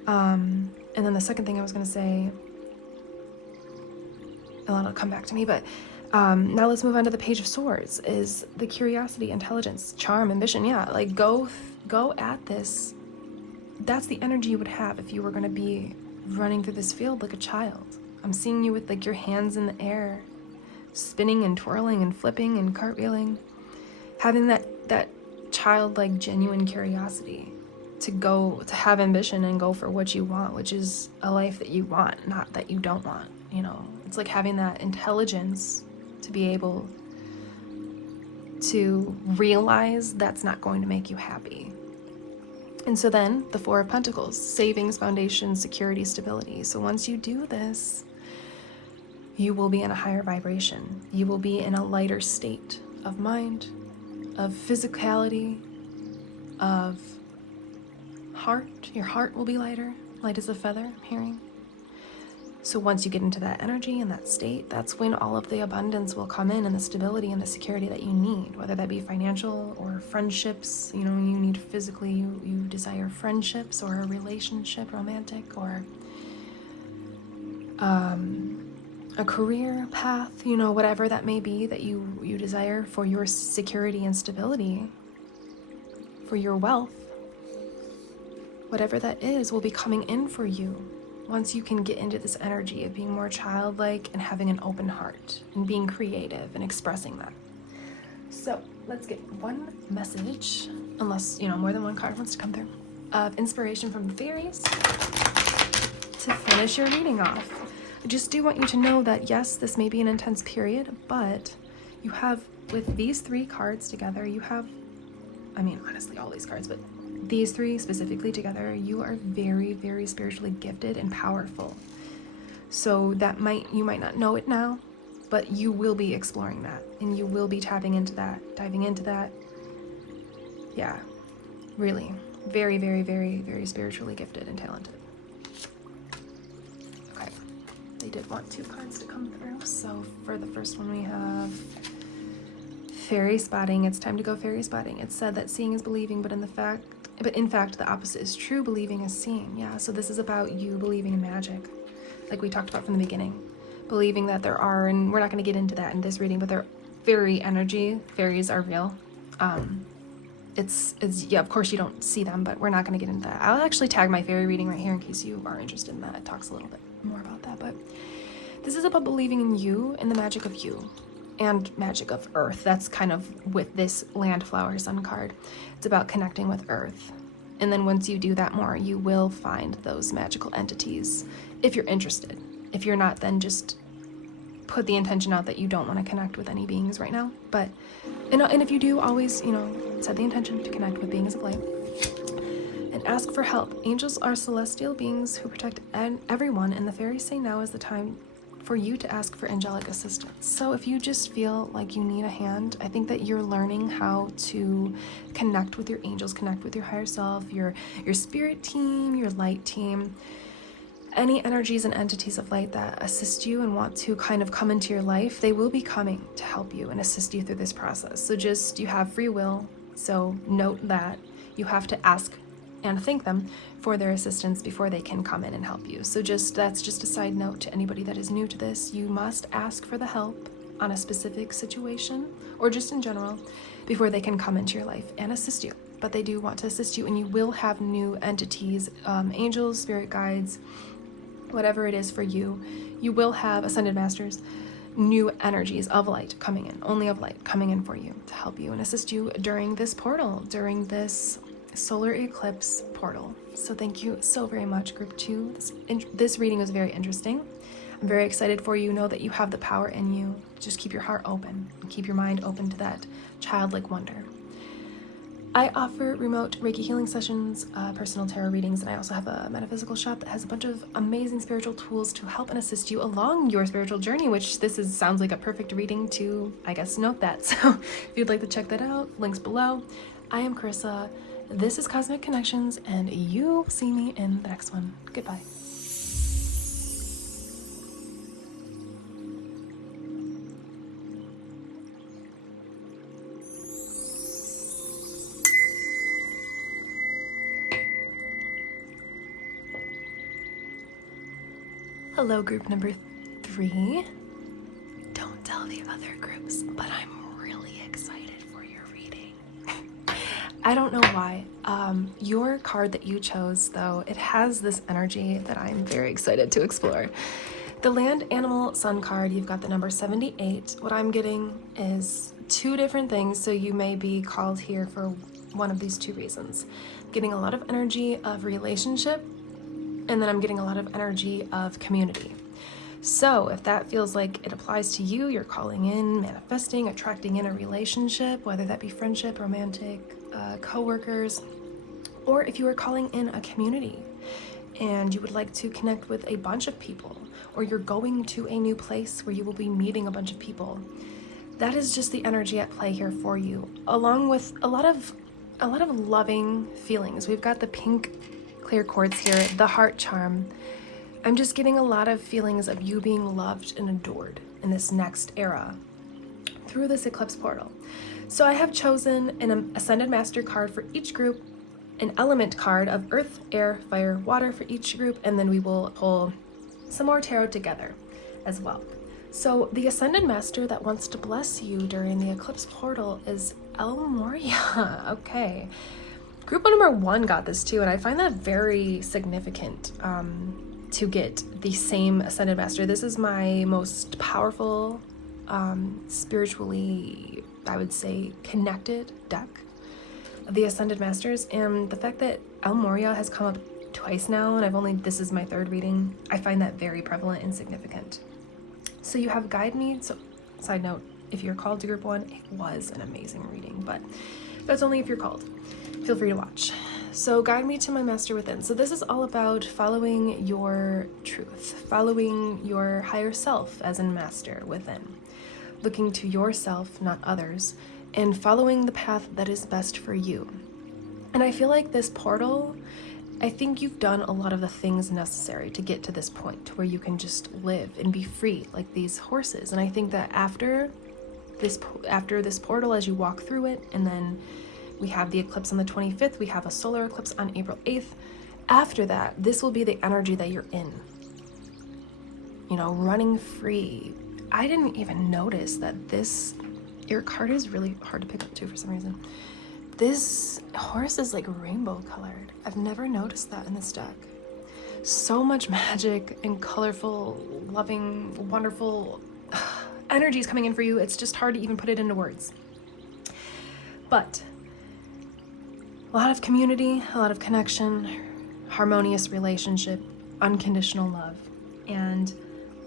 And then the second thing I was going to say, it'll come back to me, but now let's move on to the Page of Swords, is the curiosity, intelligence, charm, ambition. Yeah, like go at this. That's the energy you would have if you were going to be running through this field like a child. I'm seeing you with like your hands in the air, spinning and twirling and flipping and cartwheeling, having that childlike, genuine curiosity to have ambition and go for what you want, which is a life that you want, not that you don't want. It's like having that intelligence to be able to realize that's not going to make you happy. And so then the Four of Pentacles, savings, foundation, security, stability. So once you do this, you will be in a higher vibration. You will be in a lighter state of mind, of physicality, of heart. Your heart will be lighter, light as a feather, I'm hearing. So once you get into that energy and that state, that's when all of the abundance will come in and the stability and the security that you need, whether that be financial or friendships. You know, you need physically, you desire friendships or a relationship, romantic, or a career path, you know, whatever that may be that you desire for your security and stability, for your wealth. Whatever that is will be coming in for you once you can get into this energy of being more childlike and having an open heart and being creative and expressing that. So let's get one message, unless, you know, more than one card wants to come through, of inspiration from the fairies to finish your reading off. I just do want you to know that, yes, this may be an intense period, but you have, with these 3 cards together, you have, I mean, honestly, all these cards, but these 3 specifically together, you are very, very spiritually gifted and powerful. So that you might not know it now, but you will be exploring that, and you will be tapping into that, diving into that. Yeah, really, very, very, very, very spiritually gifted and talented. Okay, they did want 2 cards to come through. So for the first one, we have fairy spotting. It's time to go fairy spotting. It's said that seeing is believing, but in fact, the opposite is true. Believing is seeing. Yeah, so this is about you believing in magic, like we talked about from the beginning. Believing that there are, and we're not going to get into that in this reading, but they're fairy energy. Fairies are real. It's yeah, of course you don't see them, but we're not going to get into that. I'll actually tag my fairy reading right here in case you are interested in that. It talks a little bit more about that, but this is about believing in you and the magic of you and magic of earth. That's kind of with this land flower sun card. It's about connecting with earth. And then once you do that more, you will find those magical entities if you're interested. If you're not, then just put the intention out that you don't want to connect with any beings right now. But, and if you do, always, you know, set the intention to connect with beings of light and ask for help. Angels are celestial beings who protect everyone, and the fairies say now is the time for you to ask for angelic assistance. So if you just feel like you need a hand, I think that you're learning how to connect with your angels, connect with your higher self, your spirit team, your light team, any energies and entities of light that assist you and want to kind of come into your life. They will be coming to help you and assist you through this process. So just, you have free will, so note that you have to ask and thank them for their assistance before they can come in and help you. So that's just a side note to anybody that is new to this. You must ask for the help on a specific situation or just in general before they can come into your life and assist you. But they do want to assist you, and you will have new entities, angels, spirit guides, whatever it is for you. You will have ascended masters, new energies of light coming in, only of light coming in for you to help you and assist you during this portal, during this solar eclipse portal. So thank you so very much, group 2. This reading was very interesting. I'm very excited for you. Know that you have the power in you. Just keep your heart open and keep your mind open to that childlike wonder. I offer remote Reiki healing sessions, personal tarot readings, and I also have a metaphysical shop that has a bunch of amazing spiritual tools to help and assist you along your spiritual journey, which sounds like a perfect reading to, I guess, note that. So if you'd like to check that out, links below. I am Carissa. This is Cosmic Connections, and you'll see me in the next one. Goodbye. Hello, group number 3. Don't tell the other groups, but I'm really excited for your reading. I don't know why. Your card that you chose, though, it has this energy that I'm very excited to explore. The land animal sun card, you've got the number 78. What I'm getting is 2 different things, so you may be called here for one of these 2 reasons. I'm getting a lot of energy of relationship, and then I'm getting a lot of energy of community. So if that feels like it applies to you, you're calling in, manifesting, attracting in a relationship, whether that be friendship, romantic, co-workers, or if you are calling in a community and you would like to connect with a bunch of people, or you're going to a new place where you will be meeting a bunch of people, that is just the energy at play here for you, along with a lot of loving feelings. We've got the pink clear quartz here, the heart charm. I'm just getting a lot of feelings of you being loved and adored in this next era through this eclipse portal. So I have chosen an Ascended Master card for each group, an element card of earth, air, fire, water for each group, and then we will pull some more tarot together as well. So the Ascended Master that wants to bless you during the eclipse portal is El Moria. Okay. Group number 1 got this too, and I find that very significant to get the same Ascended Master. This is my most powerful, spiritually, I would say, connected deck of the Ascended Masters, and the fact that El Moria has come up twice now, and this is my 3rd reading, I find that very prevalent and significant. So you have Guide Me. So side note, if you're called to group 1, it was an amazing reading, but that's only if you're called. Feel free to watch. So Guide Me to my Master Within. So this is all about following your truth, following your higher self as in Master Within, looking to yourself, not others, and following the path that is best for you. And I feel like this portal, I think you've done a lot of the things necessary to get to this point where you can just live and be free like these horses. And I think that after this portal, as you walk through it, and then we have the eclipse on the 25th, we have a solar eclipse on April 8th. After that, this will be the energy that you're in. You know, running free. I didn't even notice that your card is really hard to pick up too for some reason. This horse is like rainbow colored. I've never noticed that in this deck. So much magic and colorful, loving, wonderful energies coming in for you. It's just hard to even put it into words. But a lot of community, a lot of connection, harmonious relationship, unconditional love. And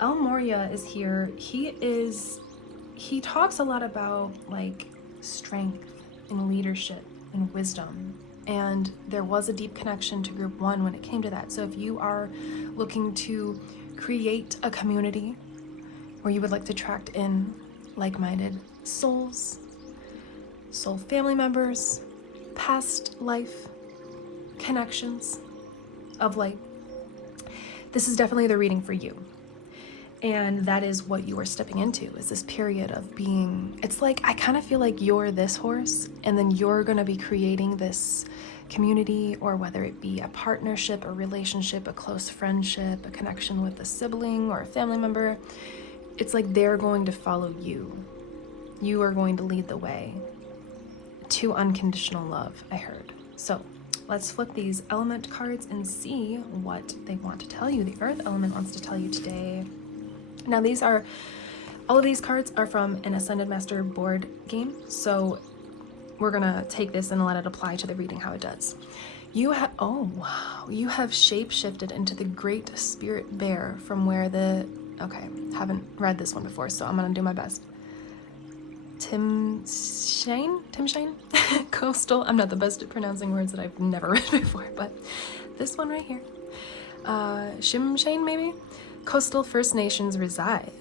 El Moria is here. He talks a lot about like strength and leadership and wisdom. And there was a deep connection to group 1 when it came to that. So if you are looking to create a community where you would like to attract in like-minded souls, soul family members, past life connections of light, this is definitely the reading for you. And that is what you are stepping into, is this period of being, it's like, I kind of feel like you're this horse, and then you're going to be creating this community, or whether it be a partnership, a relationship, a close friendship, a connection with a sibling or a family member. It's like they're going to follow you. You are going to lead the way to unconditional love, I heard. So let's flip these element cards and see what they want to tell you. The earth element wants to tell you today. Now all of these cards are from an Ascended Master board game, so we're gonna take this and let it apply to the reading how it does. You have shape-shifted into the Great Spirit Bear from where haven't read this one before, so I'm gonna do my best. Tim Shane? Coastal, I'm not the best at pronouncing words that I've never read before, but this one right here. Shimshane maybe? Coastal First Nations reside.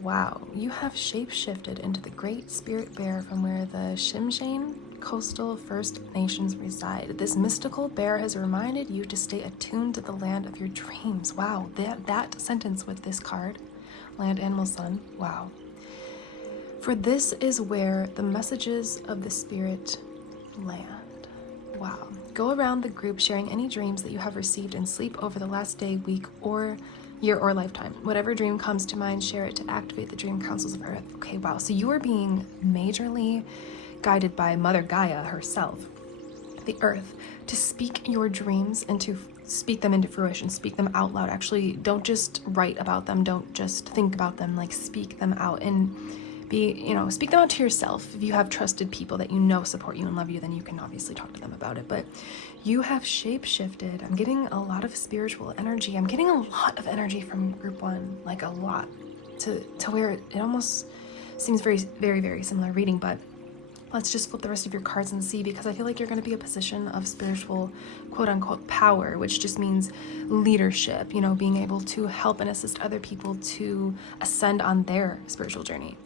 Wow, you have shape-shifted into the Great Spirit Bear from where the Shimshane Coastal First Nations reside. This mystical bear has reminded you to stay attuned to the land of your dreams. Wow, that sentence with this card, Land Animal Sun, wow. For this is where the messages of the spirit land. Wow. Go around the group sharing any dreams that you have received in sleep over the last day, week, or year, or lifetime. Whatever dream comes to mind, share it to activate the dream councils of Earth. Okay, wow. So you are being majorly guided by Mother Gaia herself, the Earth, to speak your dreams and to speak them into fruition, speak them out loud. Actually, don't just write about them. Don't just think about them, like speak them out and speak them out to yourself. If you have trusted people that you know support you and love you, then you can obviously talk to them about it. But you have shape-shifted. I'm getting a lot of spiritual energy. I'm getting a lot of energy from group 1, like a lot, to where it almost seems very, very, very similar reading. But let's just flip the rest of your cards and see, because I feel like you're going to be a position of spiritual quote-unquote power, which just means leadership, being able to help and assist other people to ascend on their spiritual journey.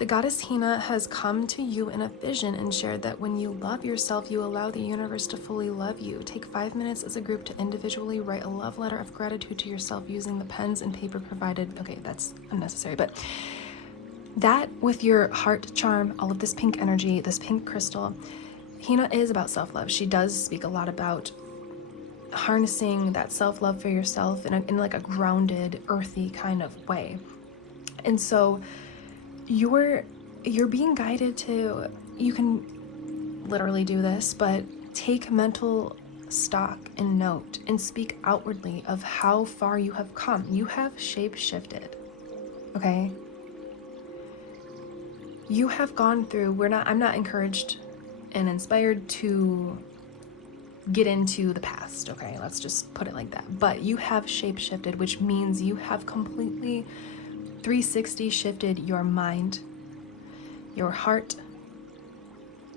The goddess Hina has come to you in a vision and shared that when you love yourself, you allow the universe to fully love you. Take 5 minutes as a group to individually write a love letter of gratitude to yourself using the pens and paper provided. Okay, that's unnecessary, but that with your heart charm, all of this pink energy, this pink crystal, Hina is about self-love. She does speak a lot about harnessing that self-love for yourself in like a grounded, earthy kind of way. And so you're being guided to, you can literally do this, but take mental stock and note and speak outwardly of how far you have come. You have shape-shifted, okay? You have gone through, I'm not encouraged and inspired to get into the past, okay? Let's just put it like that. But you have shape-shifted, which means you have completely 360 shifted your mind, your heart,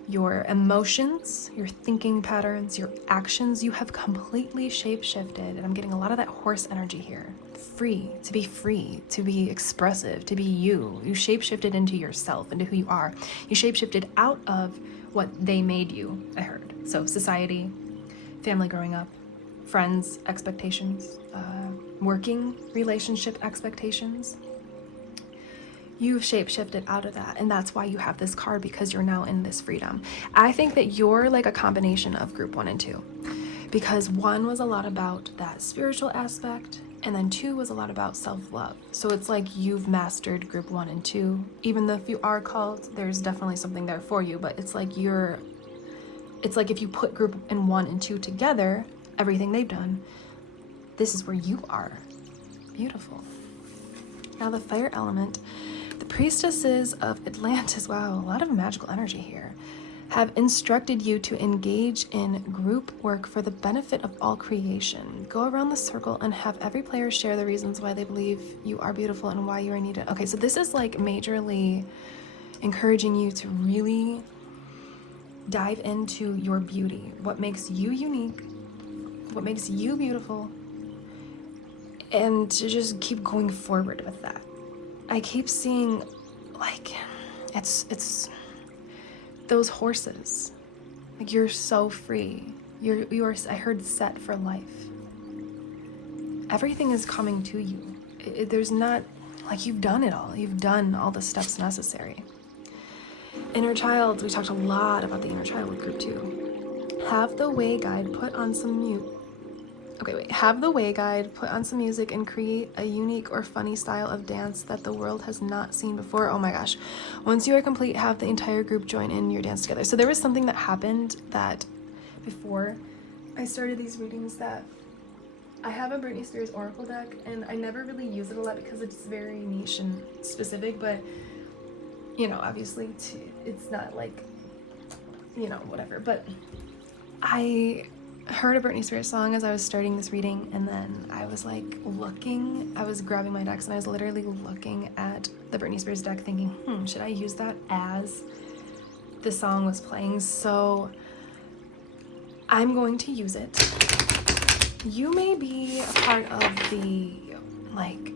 your emotions, your thinking patterns, your actions. You have completely shape-shifted, and I'm getting a lot of that horse energy here. Free, to be expressive, to be you. You shape-shifted into yourself, into who you are. You shape-shifted out of what they made you, I heard. So society, family growing up, friends, expectations, working relationship expectations. You've shape-shifted out of that, and that's why you have this card, because you're now in this freedom. I think that you're like a combination of group 1 and 2, because 1 was a lot about that spiritual aspect, and then 2 was a lot about self-love. So it's like you've mastered group 1 and 2. Even though if you are called, there's definitely something there for you, but it's like if you put group 1 and 2 together, everything they've done, this is where you are. Beautiful. Now the fire element, the priestesses of Atlantis, wow, a lot of magical energy here, have instructed you to engage in group work for the benefit of all creation. Go around the circle and have every player share the reasons why they believe you are beautiful and why you are needed. Okay, so this is like majorly encouraging you to really dive into your beauty, what makes you unique, what makes you beautiful, and to just keep going forward with that. I keep seeing, like, it's those horses. Like, you're so free. You're I heard set for life. Everything is coming to you. There's not, like, you've done it all. You've done all the steps necessary. Inner child, we talked a lot about the inner child with group 2. Have the way guide put on some Have the way guide put on some music and create a unique or funny style of dance that the world has not seen before. Oh my gosh. Once you are complete, have the entire group join in your dance together. So there was something that happened that before I started these readings, that I have a Britney Spears oracle deck, and I never really use it a lot because it's very niche and specific, but you know, obviously it's not like, you know, whatever. But I heard a Britney Spears song as I was starting this reading, and then I was like I was grabbing my decks and I was literally looking at the Britney Spears deck thinking, should I use that as the song was playing? So I'm going to use it. You may be a part of the, like,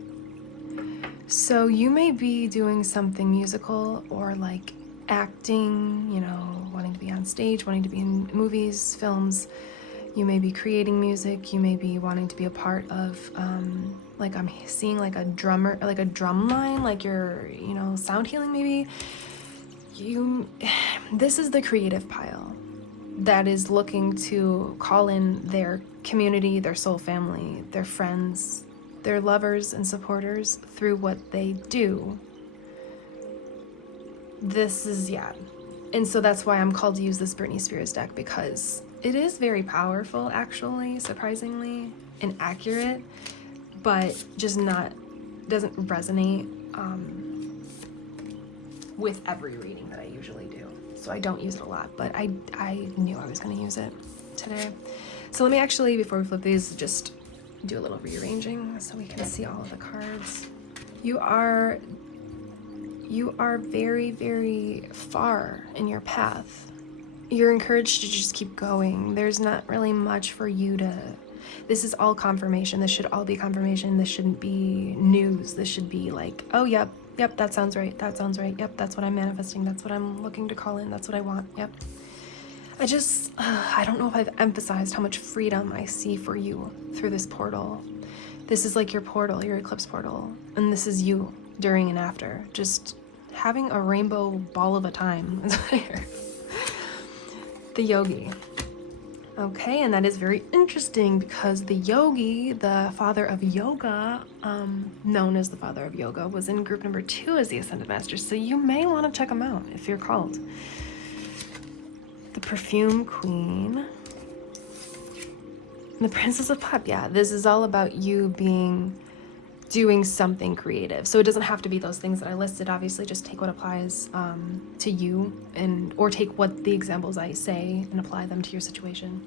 so you may be doing something musical or like acting, you know, wanting to be on stage, wanting to be in movies, films. You may be creating music. You may be wanting to be a part of, like, I'm seeing like a drummer, like a drum line, like you're, you know, sound healing maybe. This is the creative pile that is looking to call in their community, their soul family, their friends, their lovers and supporters through what they do. This is, yeah. And so that's why I'm called to use this Britney Spears deck, because it is very powerful, actually, surprisingly, and accurate, but just doesn't resonate with every reading that I usually do. So I don't use it a lot, but I knew I was going to use it today. So let me actually, before we flip these, just do a little rearranging so we can see all of the cards. You are very, very far in your path. You're encouraged to just keep going. There's not really much for you to, this is all confirmation. This should all be confirmation. This shouldn't be news. This should be like, oh, yep, Yep, that sounds right. That sounds right. Yep, that's what I'm manifesting. That's what I'm looking to call in. That's what I want. Yep. I don't know if I've emphasized how much freedom I see for you through this portal. This is like your portal, your eclipse portal. And this is you during and after. Just having a rainbow ball of a time is what I heard. The yogi. Okay, and that is very interesting because the yogi, the father of yoga, known as the father of yoga, was in group number 2 as the Ascended Master. So you may want to check him out if you're called. The Perfume Queen. The Princess of Cup. Yeah, this is all about you doing something creative. So it doesn't have to be those things that I listed. Obviously, just take what applies to you, or take what the examples I say and apply them to your situation.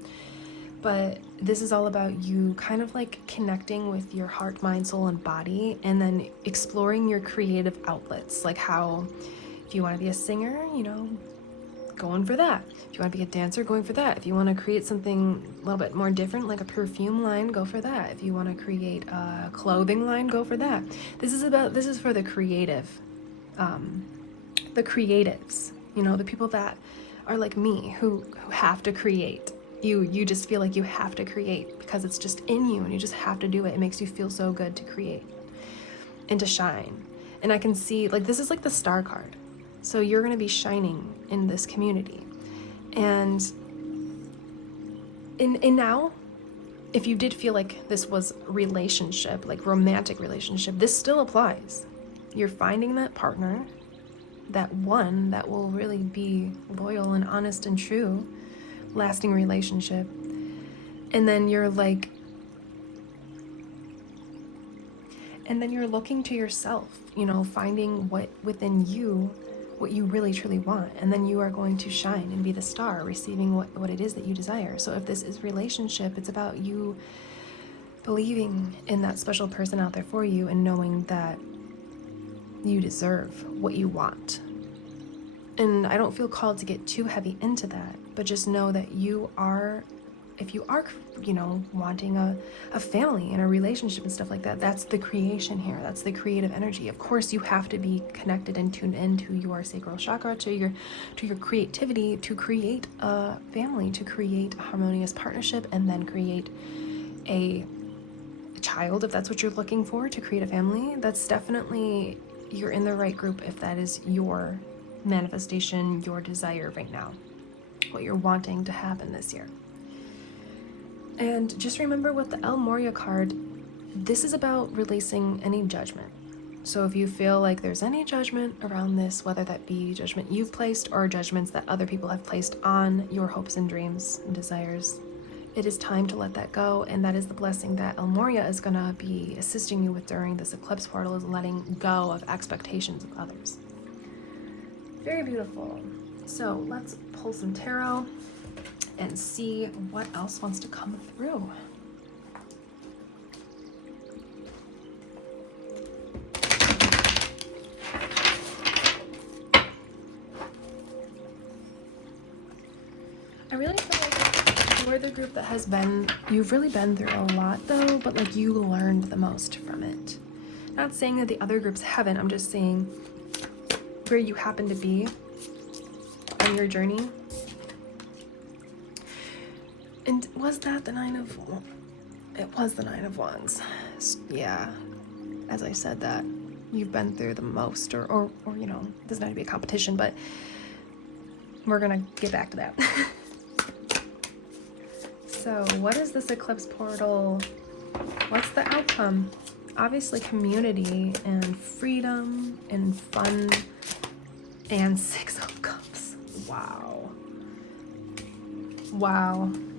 But this is all about you kind of like connecting with your heart, mind, soul, and body, and then exploring your creative outlets. Like how, if you want to be a singer, going for that. If you want to be a dancer, going for that. If you want to create something a little bit more different, like a perfume line, go for that. If you want to create a clothing line, go for that. This is for the creative, the creatives, the people that are like me, who have to create. You just feel like you have to create because it's just in you and you just have to do it. It makes you feel so good to create and to shine. And I can see, like, this is like the star card. So you're going to be shining in this community. And now, if you did feel like this was relationship, like romantic relationship, this still applies. You're finding that partner, that one that will really be loyal and honest and true, lasting relationship. And then you're looking to yourself, finding what within you, what you really truly want, and then you are going to shine and be the star, receiving what it is that you desire. So if this is relationship, it's about you believing in that special person out there for you and knowing that you deserve what you want. And I don't feel called to get too heavy into that, but just know that if you are wanting a family and a relationship and stuff like that, that's the creation here. That's the creative energy. Of course, you have to be connected and tuned into your sacral chakra, to your creativity, to create a family, to create a harmonious partnership, and then create a child, if that's what you're looking for, to create a family. That's definitely, you're in the right group if that is your manifestation, your desire right now, what you're wanting to happen this year. And just remember with the El Moria card, this is about releasing any judgment. So if you feel like there's any judgment around this, whether that be judgment you've placed or judgments that other people have placed on your hopes and dreams and desires, it is time to let that go. And that is the blessing that El Moria is going to be assisting you with during this eclipse portal, is letting go of expectations of others. Very beautiful. So let's pull some tarot and see what else wants to come through. I really feel like you're the group that you've really been through a lot though, but like you learned the most from it. Not saying that the other groups haven't, I'm just saying where you happen to be on your journey. And was that the it was the 9 of Wands. Yeah, as I said, that you've been through the most, or doesn't have to be a competition, but we're gonna get back to that. So what is this eclipse portal? What's the outcome? Obviously community and freedom and fun and 6 of Cups. Wow.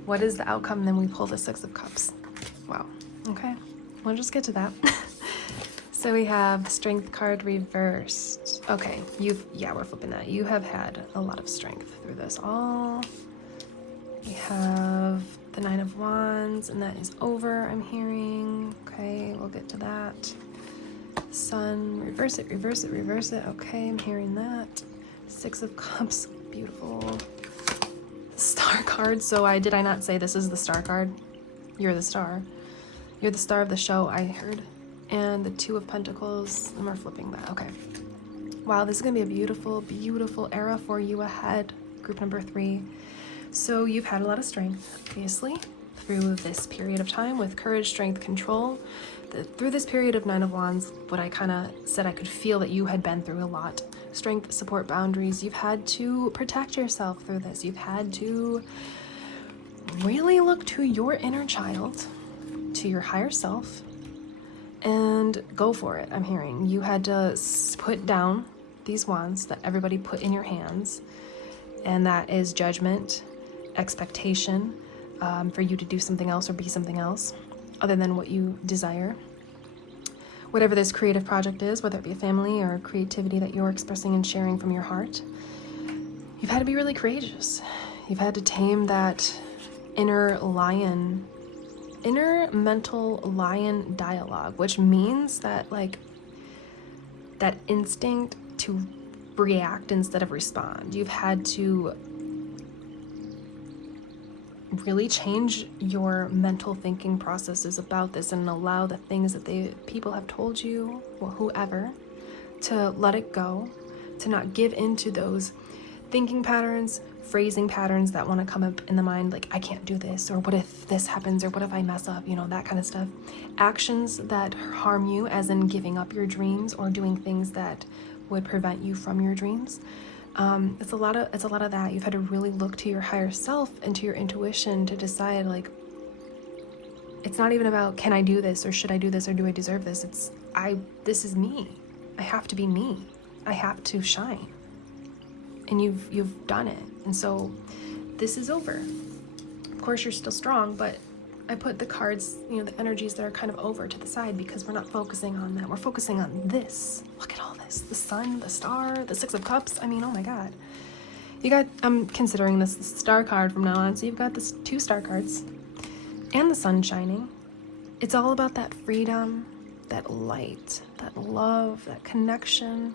What is the outcome? Then we pull the 6 of Cups. Wow. Okay. We'll just get to that. So we have Strength card reversed. Okay. We're flipping that. You have had a lot of strength through this all. We have the 9 of Wands, and that is over, I'm hearing. Okay, we'll get to that. Sun, reverse it, reverse it, reverse it. Okay, I'm hearing that. 6 of Cups, beautiful. Star card. So did I not say this is the star card? You're the star. You're the star of the show, I heard. And the 2 of Pentacles, and we're flipping that. Okay. Wow, this is going to be a beautiful, beautiful era for you ahead, group number 3. So you've had a lot of strength, obviously, through this period of time with courage, strength, control. Through this period of 9 of Wands, what I kind of said, I could feel that you had been through a lot. Strength, support, boundaries. You've had to protect yourself through this. You've had to really look to your inner child, to your higher self, and go for it. I'm hearing you had to put down these wands that everybody put in your hands, and that is judgment, expectation, for you to do something else or be something else other than what you desire. Whatever this creative project is, whether it be a family or creativity that you're expressing and sharing from your heart, you've had to be really courageous. You've had to tame that inner mental lion dialogue, which means that, like, that instinct to react instead of respond. You've had to really change your mental thinking processes about this and allow the things that people have told you, or whoever, to let it go, to not give into those thinking patterns, phrasing patterns that want to come up in the mind, like, I can't do this, or what if this happens, or what if I mess up, that kind of stuff. Actions that harm you, as in giving up your dreams or doing things that would prevent you from your dreams. It's a lot of that. You've had to really look to your higher self and to your intuition to decide, like, it's not even about, can I do this, or should I do this, or do I deserve this? This is me. I have to be me. I have to shine. And you've done it. And so this is over. Of course, you're still strong, but I put the cards, the energies that are kind of over to the side, because we're not focusing on that. We're focusing on this. Look at all this. The sun, the star, the 6 of cups. I mean, oh my God. I'm considering this the star card from now on. So you've got this 2 star cards and the sun shining. It's all about that freedom, that light, that love, that connection.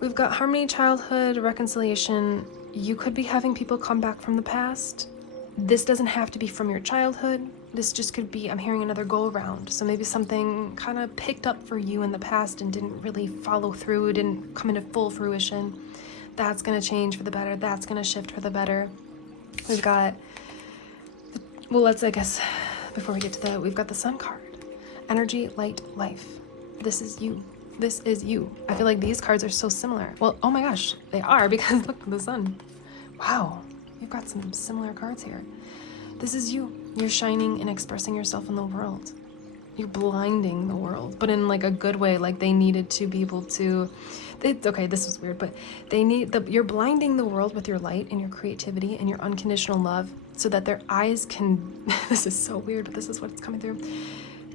We've got harmony, childhood, reconciliation. You could be having people come back from the past. This doesn't have to be from your childhood. This just could be, I'm hearing, another go around. So maybe something kind of picked up for you in the past and didn't really follow through, didn't come into full fruition. That's going to change for the better. That's going to shift for the better. We've got, I guess, before we get to that, we've got the sun card. Energy, light, life. This is you. This is you. I feel like these cards are so similar. Well, oh my gosh, they are, because look at the sun. Wow. You've got some similar cards here. This is you. You're shining and expressing yourself in the world. You're blinding the world, but in, like, a good way. Like, they needed to be able to, okay, this was weird, but you're blinding the world with your light and your creativity and your unconditional love, so that their eyes can, this is so weird, but this is what's coming through,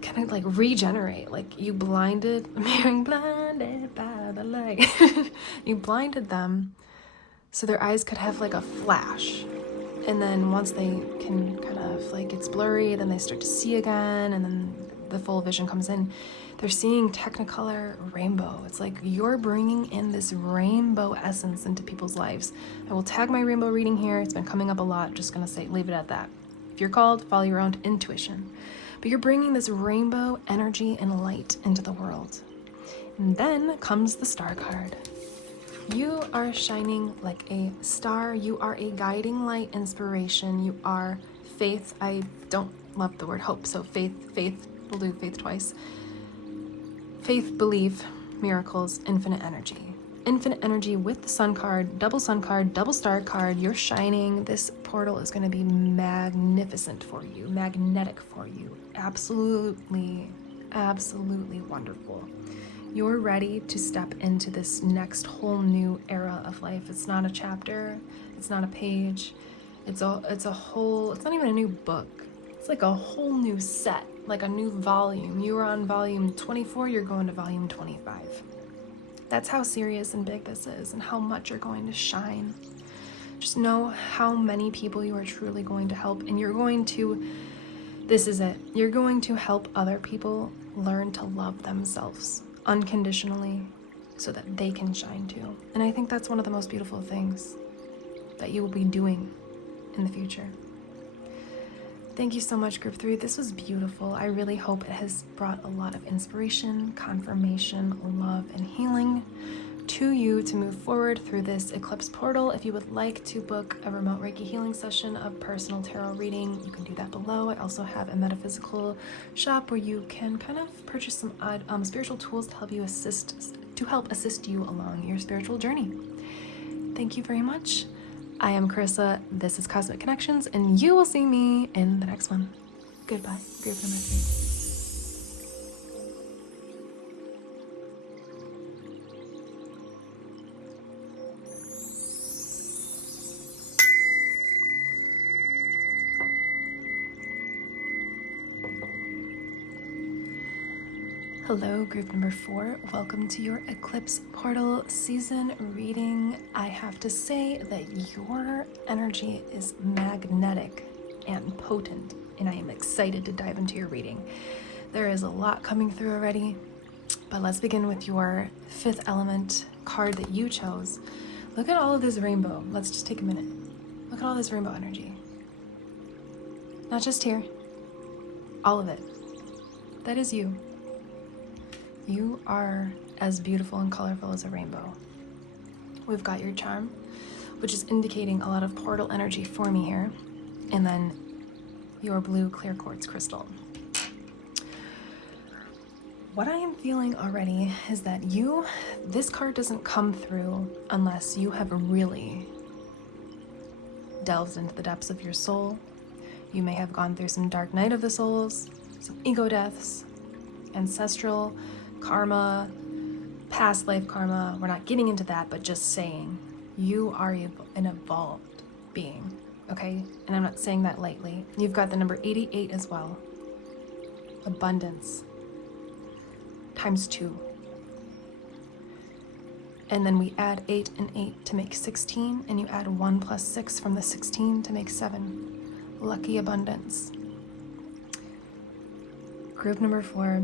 kind of like regenerate. Like, you blinded, I'm hearing blinded by the light. You blinded them so their eyes could have, like, a flash. And then once they can kind of, like, it's blurry, then they start to see again, and then the full vision comes in. They're seeing Technicolor rainbow. It's like you're bringing in this rainbow essence into people's lives. I will tag my rainbow reading here. It's been coming up a lot. Just gonna say, leave it at that. If you're called, follow your own intuition. But you're bringing this rainbow energy and light into the world. And then comes the star card. You are shining like a star. You are a guiding light, inspiration. You are faith. I don't love the word hope, so faith, we'll do faith twice. Faith, belief, miracles, infinite energy. Infinite energy with the sun card, double star card. You're shining. This portal is going to be magnificent for you, magnetic for you. Absolutely, absolutely wonderful. You're ready to step into this next whole new era of life. It's not a chapter. It's not a page. It's a whole, it's not even a new book. It's like a whole new set, like a new volume. You were on volume 24, you're going to volume 25. That's how serious and big this is, and how much you're going to shine. Just know how many people you are truly going to help, and you're going to, this is it, you're going to help other people learn to love themselves unconditionally so that they can shine too. And I think that's one of the most beautiful things that you will be doing in the future. Thank you so much, Group 3. This was beautiful. I really hope it has brought a lot of inspiration, confirmation, love, and healing to you to move forward through this eclipse portal. If you would like to book a remote Reiki healing session of personal tarot reading, you can do that below. I also have a metaphysical shop where you can kind of purchase some odd spiritual tools to help assist you along your spiritual journey. Thank you very much. I am Carissa. This is Cosmic Connections, and you will see me in the next one. Goodbye. Group number 3. Hello, group number 4. Welcome to your Eclipse Portal season reading. I have to say that your energy is magnetic and potent, and I am excited to dive into your reading. There is a lot coming through already, but let's begin with your 5th element card that you chose. Look at all of this rainbow. Let's just take a minute. Look at all this rainbow energy. Not just here, all of it. That is you. You are as beautiful and colorful as a rainbow. We've got your charm, which is indicating a lot of portal energy for me here, and then your blue clear quartz crystal. What I am feeling already is that this card doesn't come through unless you have really delved into the depths of your soul. You may have gone through some dark night of the souls, some ego deaths, ancestral karma, past life karma. We're not getting into that, but just saying you are an evolved being, okay? And I'm not saying that lightly. You've got the number 88 as well. Abundance times 2. And then we add 8 and 8 to make 16, and you add 1 plus 6 from the 16 to make 7. Lucky abundance. Group number 4.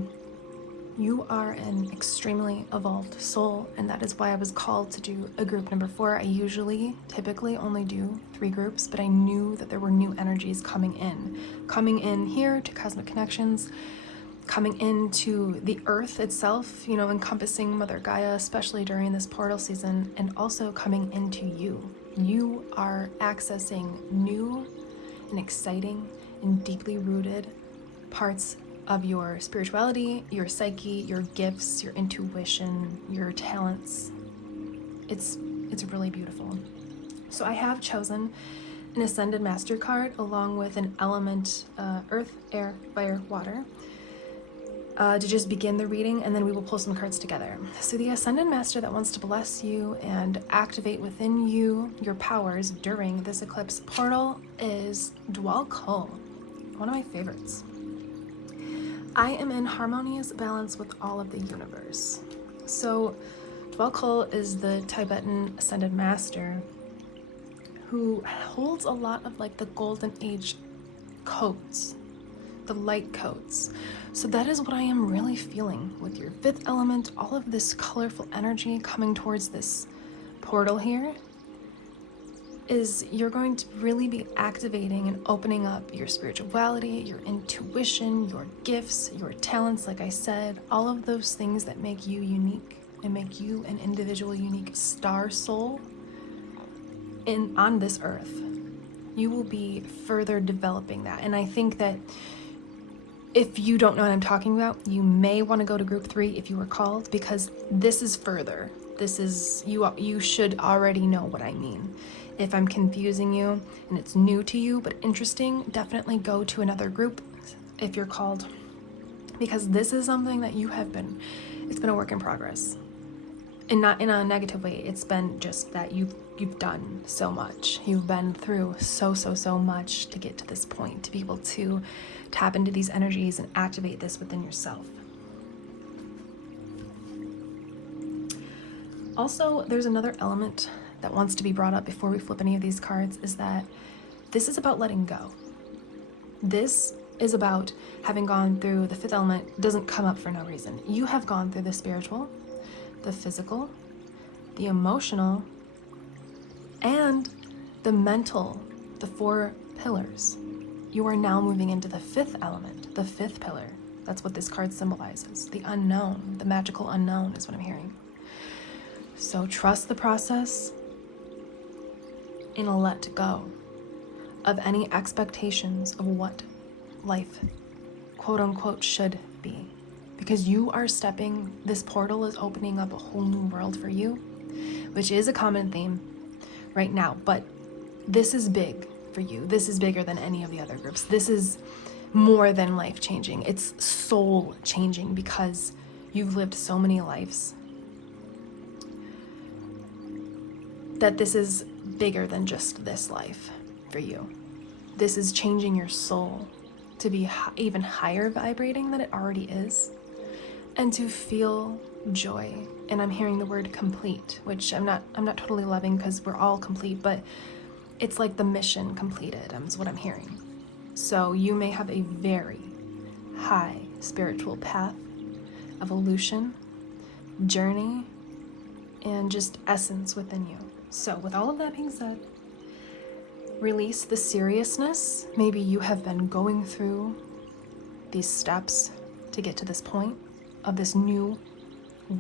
You are an extremely evolved soul, and that is why I was called to do a group number 4. I typically only do 3 groups, but I knew that there were new energies coming in here to Cosmic Connections, coming into the earth itself, encompassing Mother Gaia, especially during this portal season, and also coming into you. You are accessing new and exciting and deeply rooted parts of your spirituality, your psyche, your gifts, your intuition, your talents. It's really beautiful. So I have chosen an Ascended Master card along with an element, earth, air, fire, water, to just begin the reading, and then we will pull some cards together. So the Ascended Master that wants to bless you and activate within you your powers during this eclipse portal is Dwal Kul, one of my favorites. I am in harmonious balance with all of the universe. So Dwal Kul is the Tibetan Ascended Master who holds a lot of like the Golden Age codes, the light codes. So that is what I am really feeling with your 5th element, all of this colorful energy coming towards this portal here. Is you're going to really be activating and opening up your spirituality, your intuition, your gifts, your talents, like I said, all of those things that make you unique and make you an individual, unique star soul on this earth. You will be further developing that. And I think that if you don't know what I'm talking about, you may want to go to group 3 if you were called, because this is further. This is, you should already know what I mean. If I'm confusing you and it's new to you but interesting, definitely go to another group if you're called, because this is something that it's been a work in progress, and not in a negative way. It's been just that you've done so much. You've been through so much to get to this point, to be able to tap into these energies and activate this within yourself. Also, there's another element that wants to be brought up before we flip any of these cards, is that this is about letting go. This is about having gone through the 5th element. Doesn't come up for no reason. You have gone through the spiritual, the physical, the emotional, and the mental, the 4 pillars. You are now moving into the 5th element, the 5th pillar. That's what this card symbolizes. The unknown, the magical unknown is what I'm hearing. So trust the process and let go of any expectations of what life, quote unquote, should be. Because you are this portal is opening up a whole new world for you, which is a common theme right now. But this is big for you. This is bigger than any of the other groups. This is more than life changing. It's soul changing because you've lived so many lives that this is bigger than just this life for you. This is changing your soul to be even higher vibrating than it already is, and to feel joy. And I'm hearing the word complete, which I'm not totally loving because we're all complete, but it's like the mission completed is what I'm hearing. So you may have a very high spiritual path, evolution, journey, and just essence within you. So with all of that being said, release the seriousness. Maybe you have been going through these steps to get to this point of this new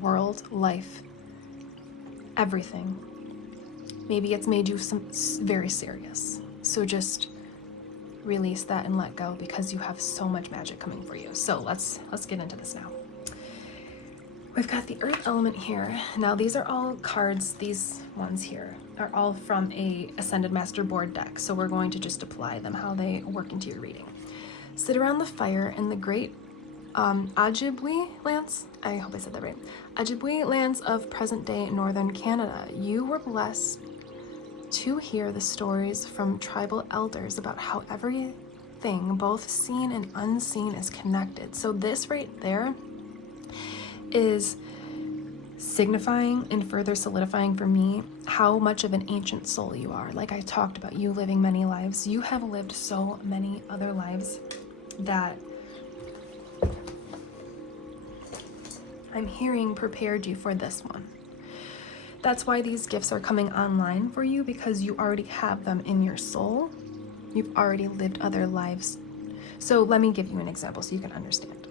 world, life, everything. Maybe it's made you very serious. So just release that and let go, because you have so much magic coming for you. So let's get into this now. We've got the earth element here. Now these are all cards, these ones here are all from a Ascended Master board deck. So we're going to just apply them, how they work into your reading. Sit around the fire in the great Ojibwe lands, I hope I said that right, Ojibwe lands of present-day northern Canada. You were blessed to hear the stories from tribal elders about how everything, both seen and unseen, is connected. So this right there is signifying and further solidifying for me how much of an ancient soul you are. Like I talked about, you living many lives. You have lived so many other lives that I'm hearing prepared you for this one. That's why these gifts are coming online for you, because you already have them in your soul. You've already lived other lives. So let me give you an example so you can understand.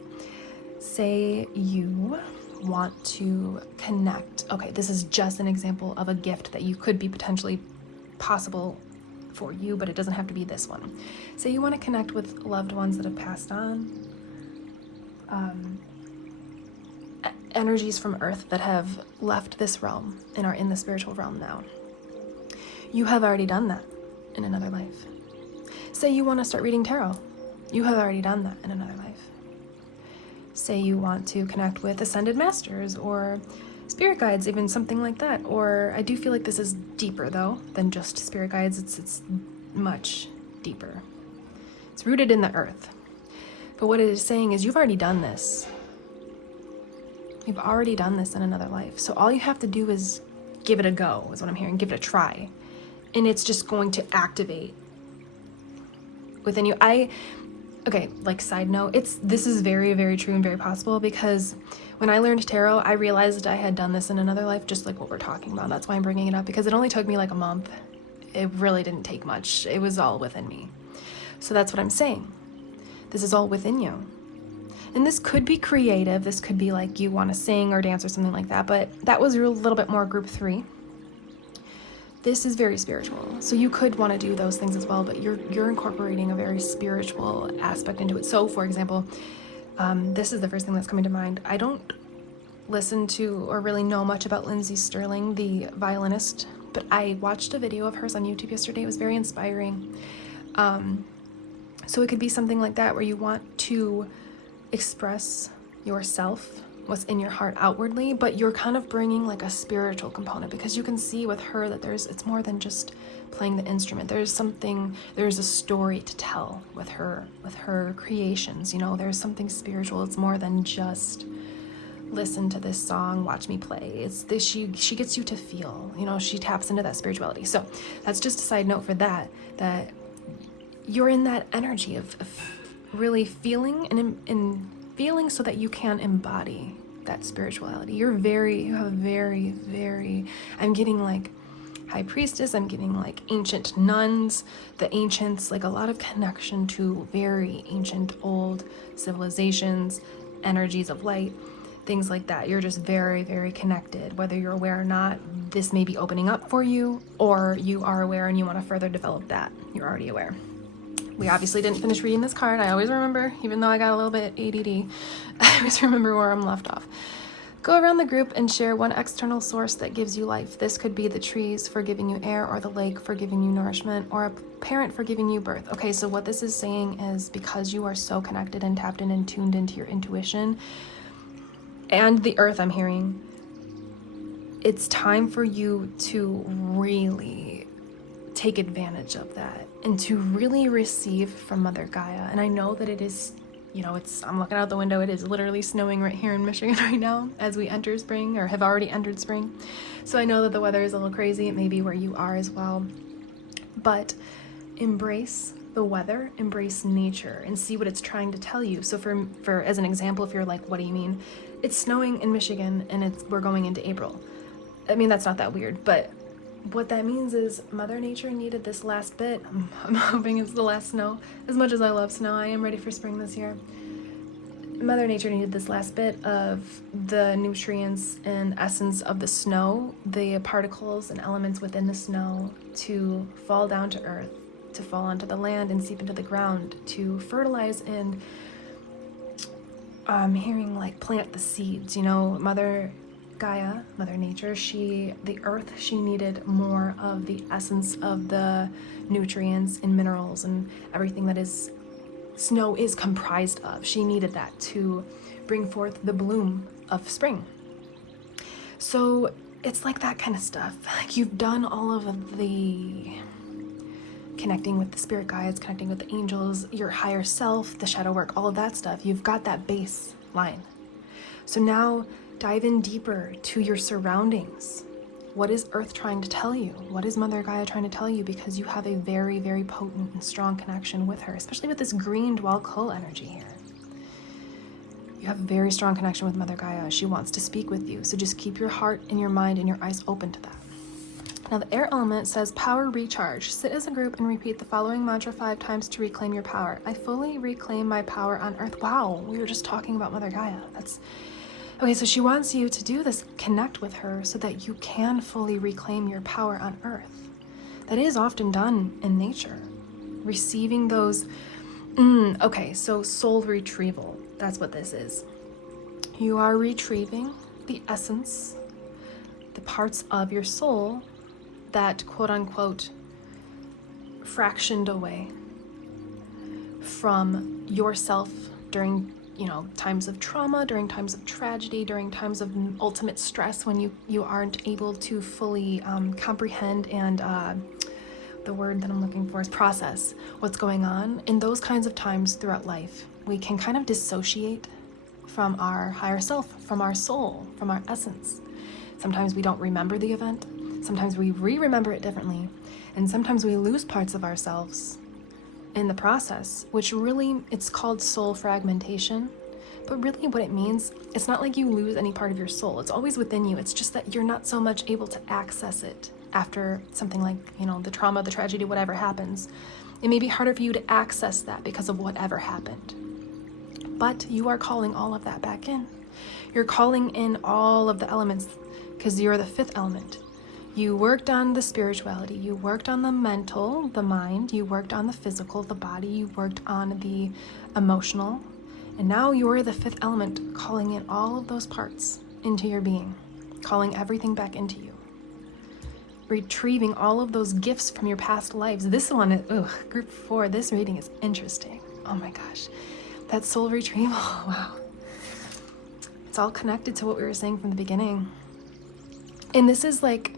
Say you want to connect. Okay, this is just an example of a gift that you could be potentially possible for you, but it doesn't have to be this one. Say you want to connect with loved ones that have passed on. Energies from Earth that have left this realm and are in the spiritual realm now. You have already done that in another life. Say you want to start reading tarot. You have already done that in another life. Say you want to connect with Ascended Masters or Spirit Guides, even something like that. Or I do feel like this is deeper though than just Spirit Guides. It's much deeper. It's rooted in the earth. But what it is saying is you've already done this. You've already done this in another life. So all you have to do is give it a go, is what I'm hearing. Give it a try. And it's just going to activate within you. Okay, like side note, this is very, very true and very possible, because when I learned tarot, I realized I had done this in another life, just like what we're talking about. That's why I'm bringing it up, because it only took me like a month. It really didn't take much. It was all within me. So that's what I'm saying. This is all within you. And this could be creative. This could be like you want to sing or dance or something like that. But that was a little bit more group 3. This is very spiritual. So you could want to do those things as well, but you're incorporating a very spiritual aspect into it. So for example, this is the first thing that's coming to mind. I don't listen to or really know much about Lindsay Sterling, the violinist, but I watched a video of hers on YouTube yesterday. It was very inspiring. So it could be something like that, where you want to express yourself, what's in your heart outwardly, but you're kind of bringing like a spiritual component, because you can see with her that it's more than just playing the instrument. There's a story to tell with her creations. You know, there's something spiritual. It's more than just listen to this song, watch me play. It's this, she gets you to feel, you know, she taps into that spirituality. So that's just a side note for that you're in that energy of really feeling and feeling so that you can embody that spirituality. You have very, I'm getting like high priestess, I'm getting like ancient nuns, the ancients, like a lot of connection to very ancient old civilizations, energies of light. things like that. You're just very, very connected. Whether you're aware or not, this may be opening up for you, or you are aware and you want to further develop that. You're already aware. We obviously didn't finish reading this card. I always remember, even though I got a little bit ADD, I always remember where I'm left off. Go around the group and share one external source that gives you life. This could be the trees for giving you air, or the lake for giving you nourishment, or a parent for giving you birth. Okay, so what this is saying is, because you are so connected and tapped in and tuned into your intuition and the earth, I'm hearing, it's time for you to really take advantage of that and to really receive from Mother Gaia. And I know that it is, I'm looking out the window, it is literally snowing right here in Michigan right now as we enter spring, or have already entered spring. So I know that the weather is a little crazy. It may be where you are as well. But embrace the weather, embrace nature, and see what it's trying to tell you. So for as an example, if you're like, what do you mean? It's snowing in Michigan and we're going into April. I mean, that's not that weird, but what that means is Mother Nature needed this last bit. I'm hoping it's the last snow. As much as I love snow, I am ready for spring this year. Mother Nature needed this last bit of the nutrients and essence of the snow, the particles and elements within the snow, to fall down to earth, to fall onto the land and seep into the ground, to fertilize and I'm hearing like plant the seeds. Mother Gaia, Mother Nature, the earth, she needed more of the essence of the nutrients and minerals and everything that is snow is comprised of. She needed that to bring forth the bloom of spring. So it's like that kind of stuff. Like, you've done all of the connecting with the spirit guides, connecting with the angels, your higher self, the shadow work, all of that stuff. You've got that baseline. So now dive in deeper to your surroundings. What is Earth trying to tell you? What is Mother Gaia trying to tell you? Because you have a very, very potent and strong connection with her, especially with this green dwell coal energy here. You have a very strong connection with Mother Gaia. She wants to speak with you. So just keep your heart and your mind and your eyes open to that. Now the air element says power recharge. Sit as a group and repeat the following mantra 5 times to reclaim your power. I fully reclaim my power on Earth. Wow, we were just talking about Mother Gaia. Okay, so she wants you to do this, connect with her so that you can fully reclaim your power on Earth. That is often done in nature. Receiving those, okay, so soul retrieval, that's what this is. You are retrieving the essence, the parts of your soul that quote unquote fractioned away from yourself during times of trauma, during times of tragedy, during times of ultimate stress, when you aren't able to fully comprehend and the word that I'm looking for is process what's going on. In those kinds of times throughout life, we can kind of dissociate from our higher self, from our soul, from our essence. Sometimes we don't remember the event. Sometimes we re-remember it differently. And sometimes we lose parts of ourselves in the process, which really, it's called soul fragmentation. But really what it means, it's not like you lose any part of your soul. It's always within you. It's just that you're not so much able to access it after something like, the trauma, the tragedy, whatever happens. It may be harder for you to access that because of whatever happened. But you are calling all of that back in. You're calling in all of the elements because you're the 5th element. You worked on the spirituality, you worked on the mental, the mind, you worked on the physical, the body, you worked on the emotional, and now you're the 5th element, calling in all of those parts into your being, calling everything back into you, retrieving all of those gifts from your past lives. This one is, group 4, this reading is interesting. Oh my gosh, that soul retrieval, wow. It's all connected to what we were saying from the beginning. And this is like,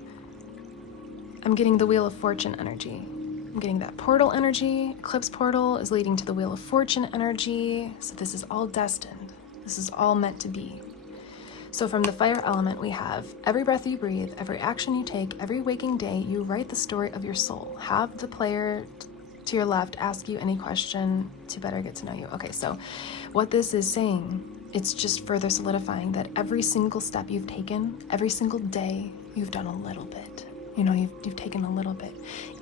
I'm getting the Wheel of Fortune energy. I'm getting that portal energy. Eclipse portal is leading to the Wheel of Fortune energy. So this is all destined. This is all meant to be. So from the fire element, we have every breath you breathe, every action you take, every waking day, you write the story of your soul. Have the player to your left ask you any question to better get to know you. Okay, so what this is saying, it's just further solidifying that every single step you've taken, every single day, you've done a little bit. You've taken a little bit.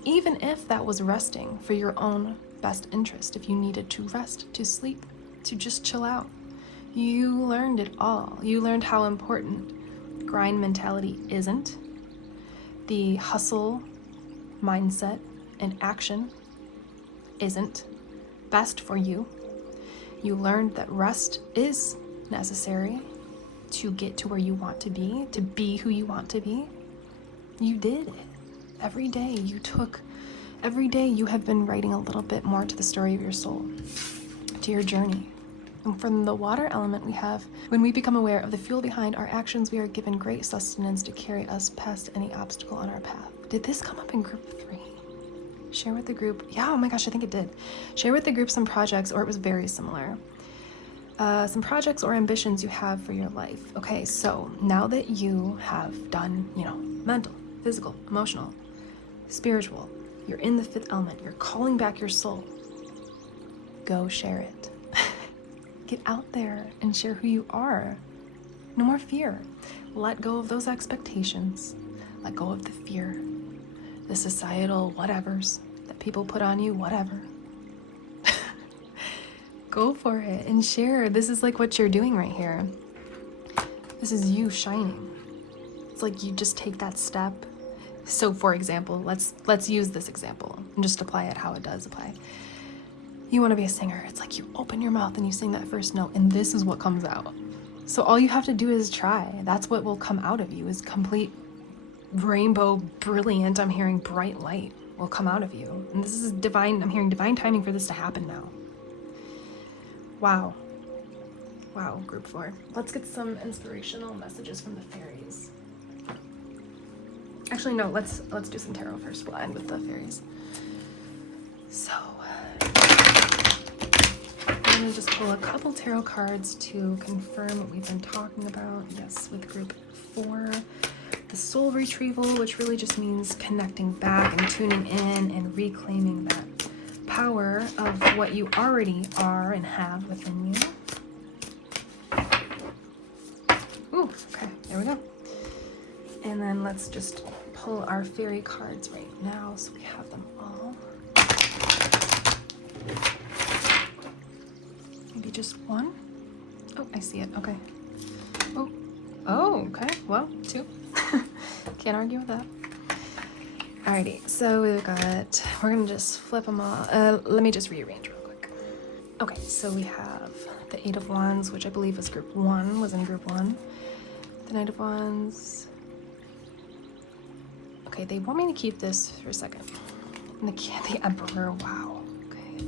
Even if that was resting for your own best interest, if you needed to rest, to sleep, to just chill out, You learned it all. You learned how important grind mentality isn't. The hustle mindset and action isn't best for you. You learned that rest is necessary to get to where you want to be who you want to be. You did it. Every day you have been writing a little bit more to the story of your soul, to your journey. And from the water element we have, when we become aware of the fuel behind our actions, we are given great sustenance to carry us past any obstacle on our path. Did this come up in group 3? Share with the group. Yeah, oh my gosh, I think it did. Share with the group some projects, or it was very similar. Some projects or ambitions you have for your life. Okay, so now that you have done, mental, physical, emotional, spiritual, you're in the 5th element, you're calling back your soul. Go share it. Get out there and share who you are. No more fear. Let go of those expectations. Let go of the fear, the societal whatevers that people put on you, whatever. Go for it and share. This is like what you're doing right here. This is you shining. It's like you just take that step. So for example, let's use this example and just apply it how it does apply. You want to be a singer. It's like you open your mouth and you sing that first note and this is what comes out. So all you have to do is try. That's what will come out of you, is complete rainbow, brilliant, I'm hearing bright light will come out of you. And this is divine, I'm hearing divine timing for this to happen now. Wow. Wow, group 4. Let's get some inspirational messages from the fairies. Actually, no, let's do some tarot first. We'll end with the fairies. So, I'm going to just pull a couple tarot cards to confirm what we've been talking about. Yes, with group 4. The soul retrieval, which really just means connecting back and tuning in and reclaiming that power of what you already are and have within you. Ooh, okay, there we go. And then let's just pull our fairy cards right now so we have them all. Maybe just one? Oh, I see it, okay. Oh, okay, well, 2. Can't argue with that. Alrighty, so we're gonna just flip them all. Let me just rearrange real quick. Okay, so we have the 8 of Wands, which I believe was group 1, was in group 1. The Knight of Wands. Okay, they want me to keep this for a second. And the Emperor, wow. Okay.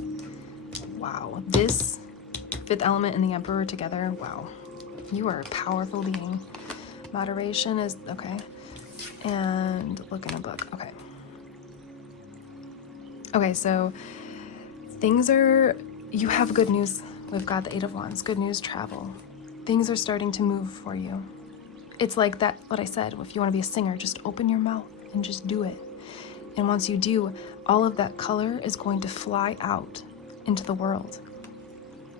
Wow, this 5th element and the Emperor together, wow. You are a powerful being. Moderation is, okay. And look in a book, okay. Okay, so you have good news. We've got the 8 of Wands, good news, travel. Things are starting to move for you. It's like that, what I said, if you want to be a singer, just open your mouth and just do it. And once you do, all of that color is going to fly out into the world.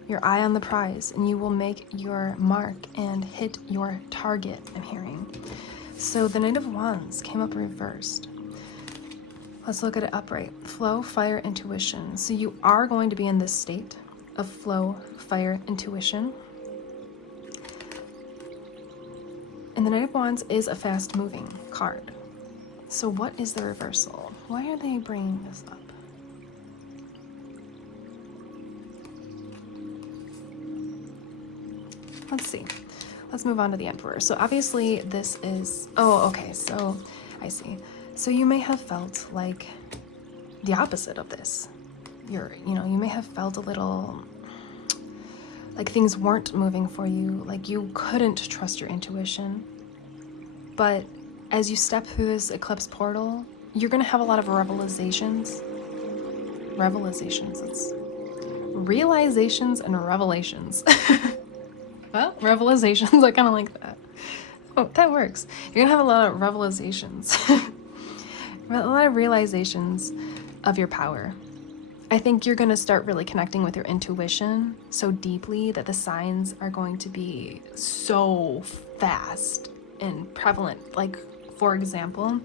Your eye on the prize, and you will make your mark and hit your target, I'm hearing. So the Knight of Wands came up reversed. Let's look at it upright. Flow, fire, intuition. So you are going to be in this state of flow, fire, intuition. And the Knight of Wands is a fast-moving card. So what is the reversal? Why are they bringing this up? Let's see. Let's move on to the Emperor. So obviously this is, oh, okay, so I see. So you may have felt like the opposite of this. You may have felt a little like things weren't moving for you, like you couldn't trust your intuition. But as you step through this eclipse portal, you're gonna have a lot of realizations. It's realizations and revelations. Well, revelations, I kind of like that. Oh, that works. You're gonna have a lot of revelations. A lot of realizations of your power. I think you're gonna start really connecting with your intuition so deeply that the signs are going to be so fast and prevalent. Like, for example,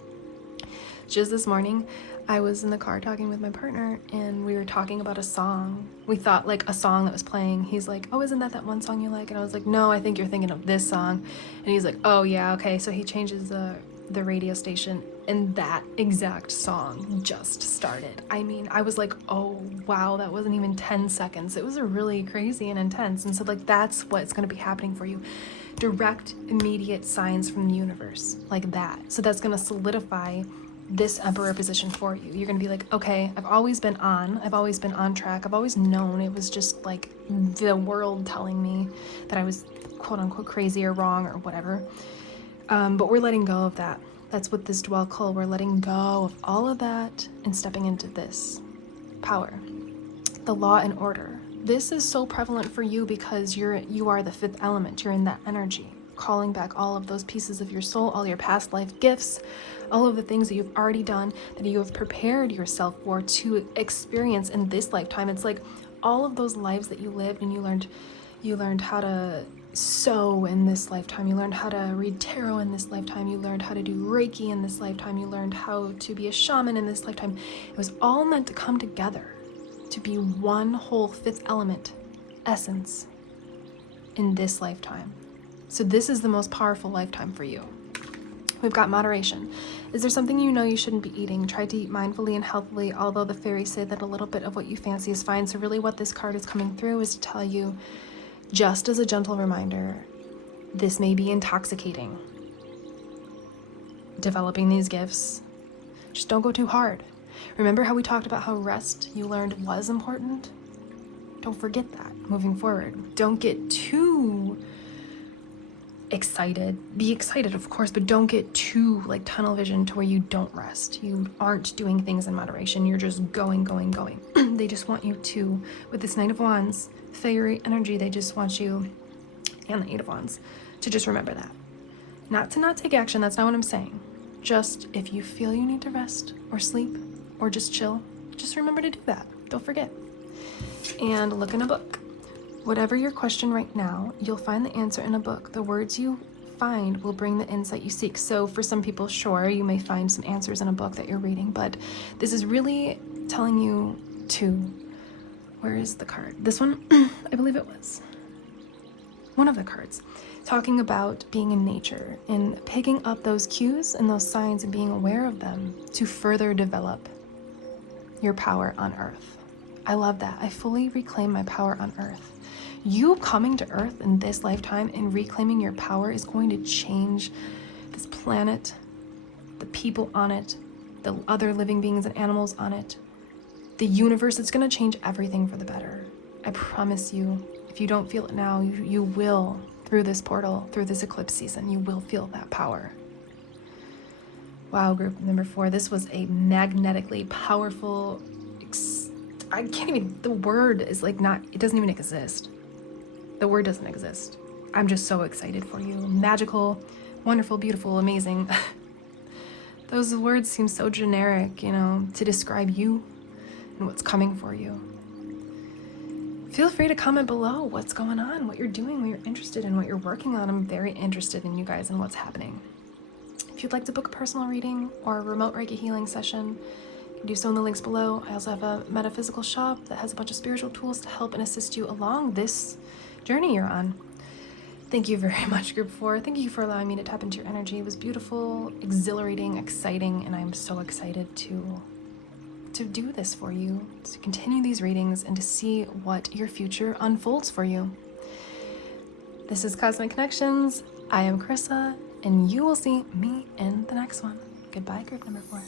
Just this morning, I was in the car talking with my partner, and we were talking about a song. We thought like a song that was playing. He's like, oh, isn't that one song you like? And I was like, no, I think you're thinking of this song. And he's like, oh yeah, okay. So he changes the radio station, and that exact song just started. I mean, I was like, oh wow, that wasn't even 10 seconds. It was really crazy and intense. And so like, that's what's going to be happening for you. Direct, immediate signs from the universe, like that. So that's going to solidify this emperor position for you. You're going to be like, okay, I've always been on track. I've always known. It was just like the world telling me that I was quote unquote crazy or wrong or whatever. But we're letting go of that. That's what this dwell call. We're letting go of all of that and stepping into this power, the law and order. This is so prevalent for you because you are the fifth element. You're in that energy, calling back all of those pieces of your soul, all your past life gifts, all of the things that you've already done, that you have prepared yourself for to experience in this lifetime. It's like all of those lives that you lived, and you learned how to sew in this lifetime. You learned how to read tarot in this lifetime. You learned how to do Reiki in this lifetime. You learned how to be a shaman in this lifetime. It was all meant to come together to be one whole fifth element essence in this lifetime. So this is the most powerful lifetime for you. We've got moderation. Is there something you know you shouldn't be eating? Try to eat mindfully and healthily, although the fairies say that a little bit of what you fancy is fine. So really what this card is coming through is to tell you, just as a gentle reminder, this may be intoxicating. Developing these gifts, just don't go too hard. Remember how we talked about how rest you learned was important? Don't forget that moving forward. Don't get too excited. Be excited, of course, but don't get too like tunnel vision to where you don't rest. You aren't doing things in moderation. You're just going. They just want you to, with this Knight of Wands, fairy energy, they just want you, and the Eight of Wands, to just remember that. Not to not take action, that's not what I'm saying. Just if you feel you need to rest or sleep or just chill, just remember to do that. Don't forget. And look in a book. Whatever your question right now, you'll find the answer in a book. The words you find will bring the insight you seek. So for some people, sure, you may find some answers in a book that you're reading, but this is really telling you to, where is the card? This one, I believe it was one of the cards, talking about being in nature and picking up those cues and those signs and being aware of them to further develop your power on Earth. I love that. I fully reclaim my power on Earth. You coming to Earth in this lifetime and reclaiming your power is going to change this planet, the people on it, the other living beings and animals on it, the universe. It's going to change everything for the better. I promise you. If you don't feel it now, you will, through this portal, through this eclipse season, you will feel that power. Wow, group number 4. This was a magnetically powerful, I can't even, the word is like not, it doesn't even exist. The word doesn't exist. I'm just so excited for you. Magical, wonderful, beautiful, amazing. Those words seem so generic, you know, to describe you and what's coming for you. Feel free to comment below what's going on, what you're doing, what you're interested in, what you're working on. I'm very interested in you guys and what's happening. If you'd like to book a personal reading or a remote Reiki healing session, you can do so in the links below. I also have a metaphysical shop that has a bunch of spiritual tools to help and assist you along this journey you're on. Thank you very much, Group 4. Thank you for allowing me to tap into your energy. It was beautiful, exhilarating, exciting, and I'm so excited to do this for you, to continue these readings and to see what your future unfolds for you. This is Cosmic Connections. I am Carissa, and you will see me in the next one. Goodbye, group number 4.